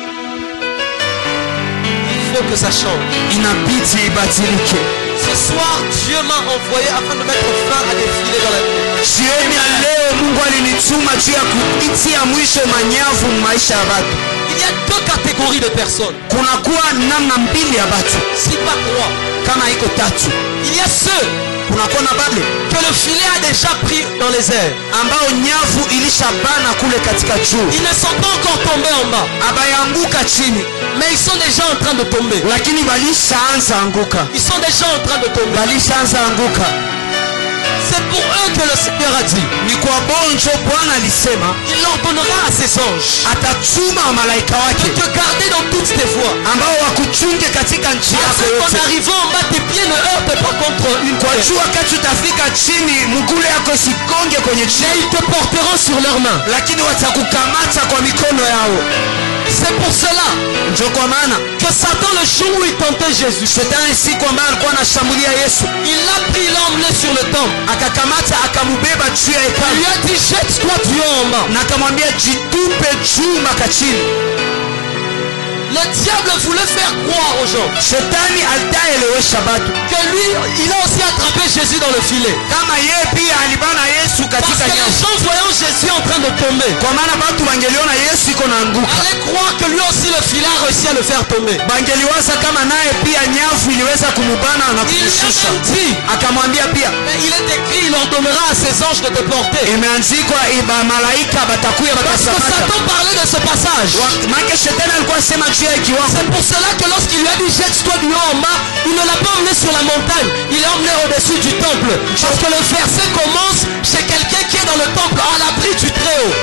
Il faut que ça change. Inabidi ibadilike. Ce soir, Dieu m'a envoyé afin de mettre fin à des filets dans la vie. Jioni ya leo Mungu alinituma juu ya kuitia mwisho manyavu maisha ya watu. Il y a 2 catégories de personnes. Kunakuwa namna mbili ya watu, Si pas 3. kama iko tatu. Il y a ceux Kunakuwa na bale que le filet a déjà pris dans les airs. ambao nyavu ilishabana kule katika juu, Ils ne sont pas encore tombés en bas, abayanguka chini, mais ils sont déjà en train de tomber. lakini balishaanza anguka, Ils sont déjà en train de tomber. balishaanza anguka. C'est pour eux que le Seigneur a dit. Ni kwa bonjo Bwana alisema Il ordonnera à ses anges atatuma malaika de wake te garder dans toutes tes voies. ambao wakuchunge katika nchi yako Afin qu'en yote. arrivant en bas, tes pieds ne heurtent pas contre une Kwa pierre. juu wakati utafika chini, mguu yako sikonge kwenye Mais chini, ils te porteront sur leurs mains. lakini watakukamata kwa mikono yao. C'est pour cela Ndio kwa maana que Satan, le jour où il tentait Jésus, Shetani siku ambayo alikuwa anashambulia Yesu, il l'a pris, il l'a emmené sur le temple. akakamata akamubeba juu ya Il hekalu lui a dit, jette-toi du haut en bas. na akamwambia jitupe juu mpaka chini. Le diable voulait faire croire aux gens Shetani alitaelewesha batu que lui, il a aussi attrapé Jésus dans le filet. kama yeye pia alibana Yesu Parce katika que les nyavu, gens voyant Jésus en train de tomber, kwa maana batu bangeliona Yesu iko na anguka, allaient croire que lui aussi le filet a réussi à le faire tomber. bangeliwaza kama naye pia nyavu iliweza kumubana na Il lui a kumshusha. même dit, Akamwambia pia mais il est écrit, il ordonnera à ses anges de te porter. imeandikwa, malaika batakuya Parce que batasamata. Satan parlait de ce passage. Maana Shetani alikuwa sema juu ya kiwango. C'est pour cela que lorsqu'il lui a dit jette-toi du haut en bas, il ne l'a pas emmené sur la montagne, il l'a emmené au-dessus du temple. Parce que le verset commence chez quelqu'un qui est dans le temple, à l'abri du Très-Haut.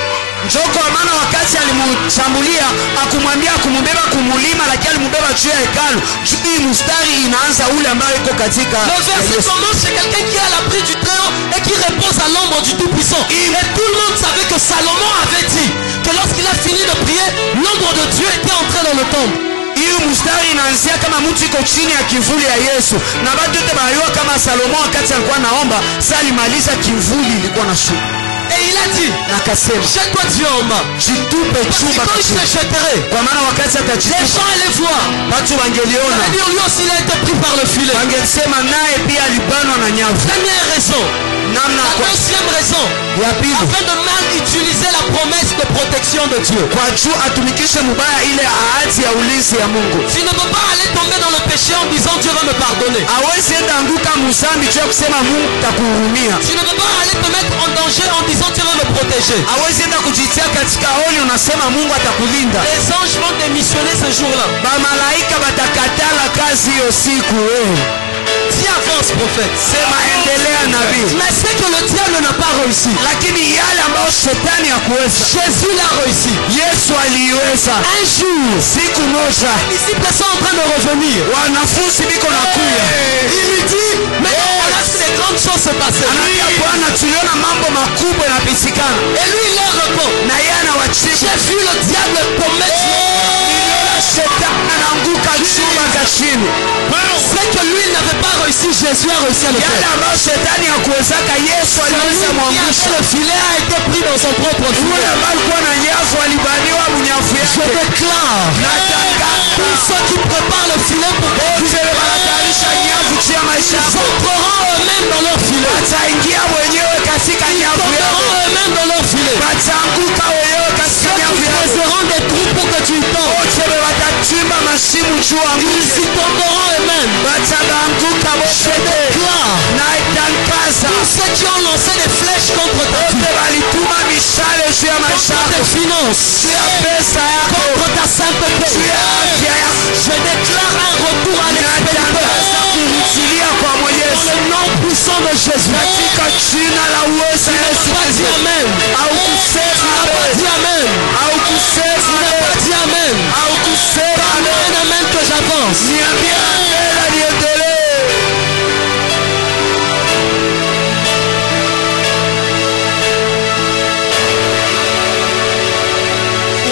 Njoo kwa maana wakati alimshambulia akumwambia kumubeba kumulima, lakini alimubeba juu ya hekalu. Hii mstari inaanza ule ambayo iko katika Le verset commence chez quelqu'un qui est à l'abri du Très-Haut et qui repose à l'ombre du Tout-Puissant. Et tout le monde savait que Salomon avait dit que lorsqu'il a fini de prier, l'ombre de Dieu était entrée dans le temple. hiyo mstari inaanzia kama mtu iko chini ya kivuli ya Yesu, na watu wote bayua kama Salomo wakati alikuwa naomba, sasa alimaliza kivuli ilikuwa na shuka. Et il a dit, na akasema jette-toi Dieu en bas. jitupe Parce que chumba quand il chini, se jetterait, kwa maana wakati les atajitupa gens allaient voir. watu wangeliona, C'est-à-dire lui aussi il a été pris par le filet. wangesema naye pia alibanwa na nyavu. Première raison. Namna La kwa deuxième raison, ya pili, afin de mal utiliser la promesse de protection de Dieu. kwa juu atumikishe mubaya ile ahadi ya ulinzi ya Mungu. Tu ne peux pas aller tomber dans le péché en disant Dieu va me pardonner. Hawezi enda anguka muzambi juu ya kusema Mungu takuhurumia. Tu ne peux pas aller te mettre en danger en disant Dieu va me protéger. Hawezi enda kujitia katika holi unasema Mungu atakulinda. Les anges vont démissionner ce jour-là. Bamalaika batakatala kazi hiyo siku wewe. Dis avance prophète. Sema endelea nabii. Mais c'est que le diable n'a pas réussi. Lakini yale ambayo shetani hakuweza, Jésus l'a réussi. Yesu aliiweza. Un jour, Siku moja les disciples sont en train de revenir. wanafunzi biko nakuya, Il lui dit, mais on a vu des grandes choses se passer. anaambia Bwana, tuliona mambo makubwa yanapitikana, Et lui, il leur répond, na yeye anawajibu, j'ai vu le diable commettre. niliona shetani anaanguka chuma za chini. C'est que lui, il n'avait pas réussi. Jésus a réussi à le Yale faire. ambayo shetani hakuwezaka, Yesu aliweza Celui qui mwangusha. avait le filet a été pris dans son propre Yule filet. ambaye alikuwa na nyavu alibaniwa mnyavu Je yake. déclare, Natangaza tous ceux qui préparent le filet pour wote wanatayarisha nyavu juu ya maisha ils yako, entreront eux-mêmes dans leur filet. wataingia wenyewe katika Ils nyavu yako, tomberont eux-mêmes dans leur filet. wataanguka wenyewe katika Ceux nyavu qui yako. creuseront des trous pour que tu y tombes, Wote watachimba mashimo juu ils anguke, y tomberont eux-mêmes. wataanguka Je wote. déclare, Na itangaza tous ceux qui ont lancé des flèches contre ta vie, wote walituma mishale juu ya maisha contre tes yako, finances, juu ya pesa yako, contre ta sainteté, juu ya afya yako. je déclare un retour à l'expérience. Natangaza kurudilia kwa Dans Mwenyezi le nom puissant de Jésus. katika jina la uwezo wa Yesu Pas dit Kristo. Amen. Au kusema Pas dit Amen. au kusema Pas dit Amen. au kusema Un Amen que j'avance. niambia mbele niendelee.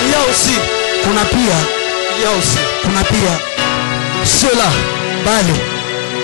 Il y a aussi, Kuna pia kuna pia ceux-là, bale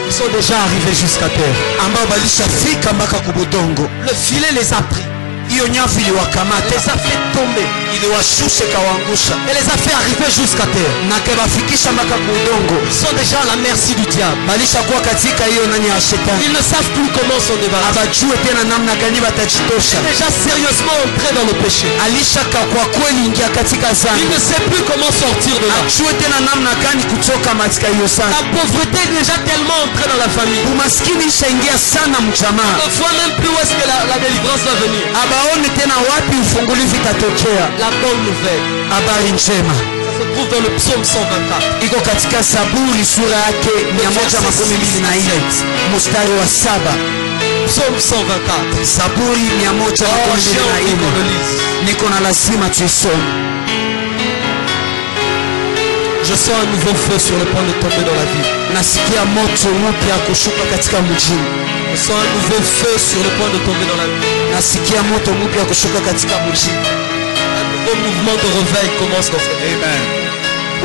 ils sont déjà arrivés jusqu'à terre. ambao balishafika mpaka kubudongo, Le filet les a pris, hiyo nyavu iliwakamata, les a fait tomber iliwashusha ikawaangusha et les a fait arriver jusqu'à terre. na kebafikisha mpaka kubudongo, Ils sont déjà à la merci du diable. balishakuwa katika hiyo nani ya shetani, Ils ne savent plus comment s'en débarrasser. abajue tena namna gani batajitosha. Déjà sérieusement entré dans le péché. Alishaka kwa kweli ingia katika Il zambi, ne sait plus comment sortir de là. ajue tena namna gani kutoka katika hiyo La zambi. pauvreté est déjà tellement entrée dans la famille. Umaskini ishaingia sana mjamaa, On ne voit même plus où est-ce que la délivrance va venir. abaone tena wapi ufungulivu itatokea. La bonne nouvelle, Habari njema ça se trouve dans le psaume 124. iko katika Zaburi sura yake 124 mstari wa 7. Psaume 124. Zaburi Oh, j'ai envie qu'on 124 le lise. niko na lazima tuisome. Je sens un nouveau feu sur le point de tomber dans la vie. Nasikia moto mpya kushuka katika mjini, Je sens un nouveau feu sur le point de tomber dans la vie. nasikia moto mpya kushuka katika mjini. Un nouveau mouvement de réveil commence dans cette vie. Amen.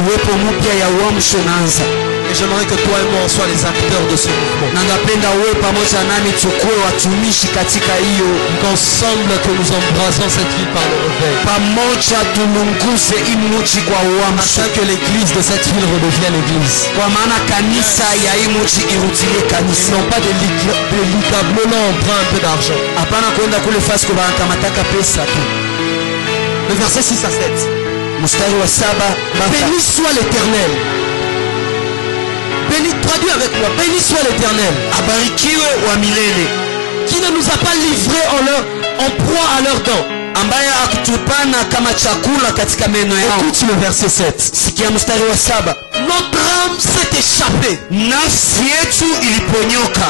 Uwepo mpya ya uamsho unaanza, Et j'aimerais que toi et moi on soit les acteurs de ce mouvement. na napenda uwe pamoja nami tukuwe watumishi katika hiyo, Qu'ensemble que nous embrassons cette ville par le réveil. pamoja tulunguze hii mji kwa uamsho, Afin que l'église de cette ville redevienne église. kwa maana kanisa ya hii mji irudilie Ils kanisa. n'ont pas de litablement emprunt un peu d'argent. Hapana kwenda kule fasi kwa banakamataka pesa tu. Le verset 6 à 7. Mstari wa 7 mpaka Béni soit l'Éternel. Béni, traduit avec moi. Béni soit l'Éternel. abarikiwe wa milele, Qui ne nous a pas livrés en proie à leurs dents. ambaye akutupana kama chakula katika meno yao. Écoute le verset 7. Sikia mstari wa 7. Notre âme s'est échappée Nafsi yetu iliponyoka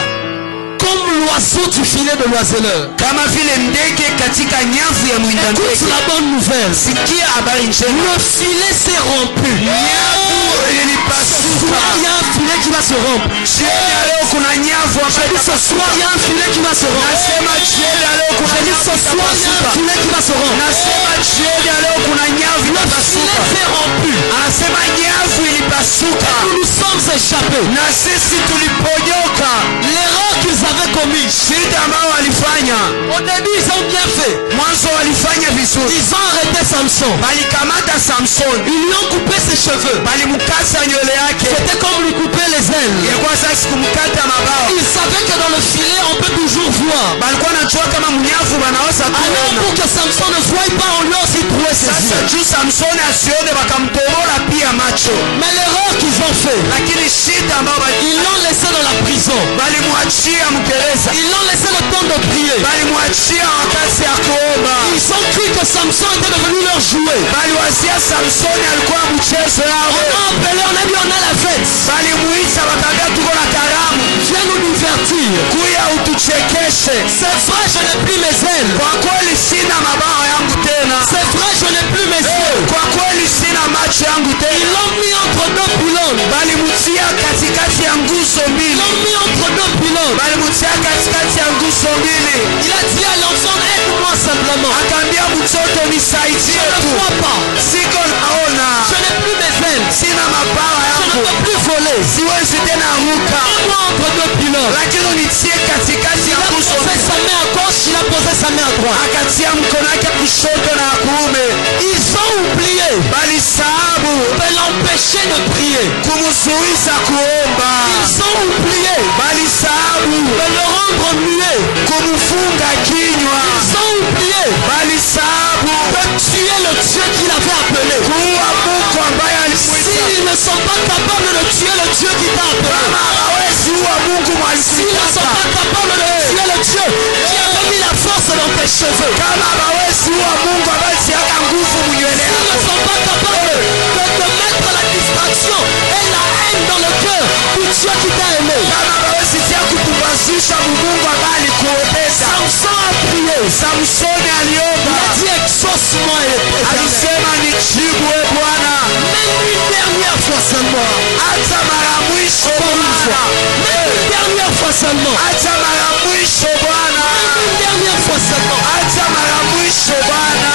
comme l'oiseau du filet de l'oiseleur. kama vile ndege katika nyavu ya mwinda Écoute ndege. la bonne nouvelle. Sikia habari njema, Le filet s'est rompu. nyavu Il ilipasuka. y a un filet qui qui va se rompre. Jioni ya leo kuna nyavu Je ambayo dis ce soir, il y a un filet qui va se rompre. nasema jioni ya leo kuna Je dis nyavu ce soir, il y a un itapasuka. filet qui va se rompre. Nasema jioni ya leo kuna nyavu Le filet itapasuka. s'est rompu. Anasema nyavu ilipasuka Nous nous sommes échappés. na sisi tuliponyoka. L'erreur qu'ils avaient commise. Shida ambayo walifanya Au début, ils ont bien fait. mwanzo, walifanya vizuri, Ils ont arrêté Samson. balikamata Samsoni, Ils lui ont coupé ses cheveux. balimukasa nywele yake, C'était comme lui couper les ailes. ilikuwa sasa kumkata mabawa. Ils savaient que dans le filet, on peut toujours voir. Balikuwa najua kama mnyavu banaweza Alors kuona. pour que Samson ne voie pas, on lui a aussi troué ses Sasa yeux. juu Samsoni asione, bakamtorola pia macho. Mais l'erreur qu'ils ont fait, Lakini shida ambayo ils l'ont laissé dans la prison. balimwachia mgereza, Ils l'ont laissé le temps de prier. balimwachia wakati ya kuomba, Ils ont cru que Samson était devenu leur jouet. baliwazia Samsoni alikuwa mchezo On yao, a appelé, on a dit on a la fête. balimuita bakambia tuko na karamu, Viens nous divertir. kuya utuchekeshe. C'est vrai, je n'ai plus mes ailes. Kwa kweli sina mabawa yangu tena, C'est vrai, je n'ai plus mes yeux. kwa kweli sina macho yangu Ils tena. l'ont mis entre deux pylônes. Balimutia katikati ya nguzo Ils mbili, l'ont mis entre deux pylônes. balimutia katikati ya nguzo mbili, Il a dit à l'enfant, aide-moi simplement. akaambia mtoto Je nisaidie ne tu, vois pas. siko naona, Je n'ai plus mes ailes. sina mabawa Je ne yangu, peux plus voler. siwezi tena ruka, Mets-moi entre deux pylônes. lakini unitie katikati Il ya a nguzo posé mbili. sa main à gauche, il a posé sa main à droite. Akatia mkono wake kushoto na kuume, Ils ont oublié balisahabu de l'empêcher de prier. kumzuiza kuomba, Ils ont oublié balisahabu de le rendre muet. kumfunga kinywa, Ils ont oublié balisahabu de tuer le Dieu qu'il avait appelé. kuua Mungu ambaye alimuita. S'ils ne sont pas capables de tuer le Dieu qui t'a appelé, Kama hawezi uwa Mungu s'ils ne sont mwalimuita, pas capables de tuer le Dieu qui avait mis la force dans tes cheveux, kama hawezi uwa Mungu ambaye siaka nguvu munywele s'ils ne yako, sont pas capables de te mettre la distraction et la haine dans le cœur du Dieu qui t'a aimé. kama hawezi tia kutubazisha Mungu ambaye alikuoteza. Samson a prié. Samsoni Il aliomba, a dit exauce-moi Éternel. alisema nijibu e Bwana, Même une dernière fois seulement. hata mara mwisho Bwana, Même une dernière fois seulement. hata mara mwisho Bwana, Une dernière fois seulement. hata mara mwisho Bwana.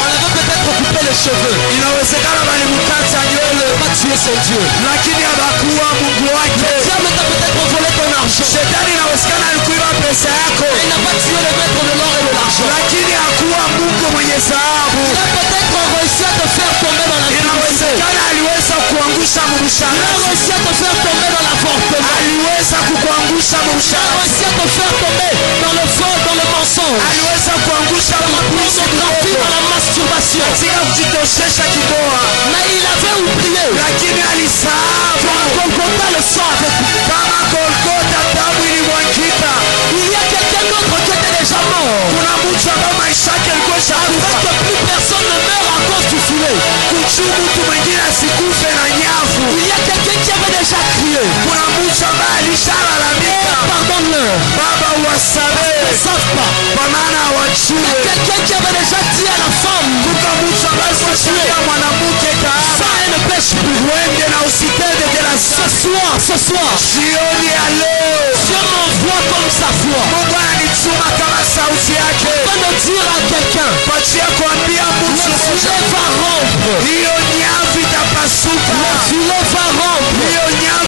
On avait peut-être coupé les cheveux. Inawezekana balimukata nywele, Pas tuer son Dieu. lakini habakuwa Mungu wake. Le diable t'a peut-être volé ton argent. Shetani inawezekana alikuiba pesa yako, Mais il n'a pas tué le maître de l'or et de l'argent. lakini hakuwa Mungu mwenye dhahabu. Il a peut-être réussi à te faire tomber dans la difficulté. Inawezekana aliweza kuangusha Il a mumshangazi, réussi à te faire tomber dans l'avortement. aliweza kukuangusha Il a mumshangazi, réussi à te faire tomber dans le faux, dans le mensonge. aliweza kuangusha Dans la mapuzi pornographie, kidogo, dans la masturbation. katika kujitoshesha kidoa, Mais il avait oublié. lakini alisahau Golgotha le sang avec lui. kama Golgotha damu ilimwagika. Il y a quelqu'un d'autre qui était déjà mort. Kuna mtu ambaye maisha yake yalikuwa Afin shakufa, que plus personne ne meure à cause du filet. kuchuu mtu mwingine asikufe na nyavu. Il y a quelqu'un qui avait déjà crié. Kuna mtu ambaye alishalalamika, Pardonne-leur. Baba Ils ne uwasamehe, savent pas. kwa maana Il y a hawajue. quelqu'un qui avait déjà dit à la femme, Kuka mtu ambaye kuambia mwanamke ça kaama, elle ne pêche plus. uende na usitende tena. Ce soir, Jioni ya leo Dieu m'envoie comme sa voix. Mungu ananituma kama sauti yake, Afin de dire à quelqu'un, kwa ajili ya kuambia le mtu filet va rompre. hiyo nyavu itapasuka, Le filet va rompre. hiyo nyavu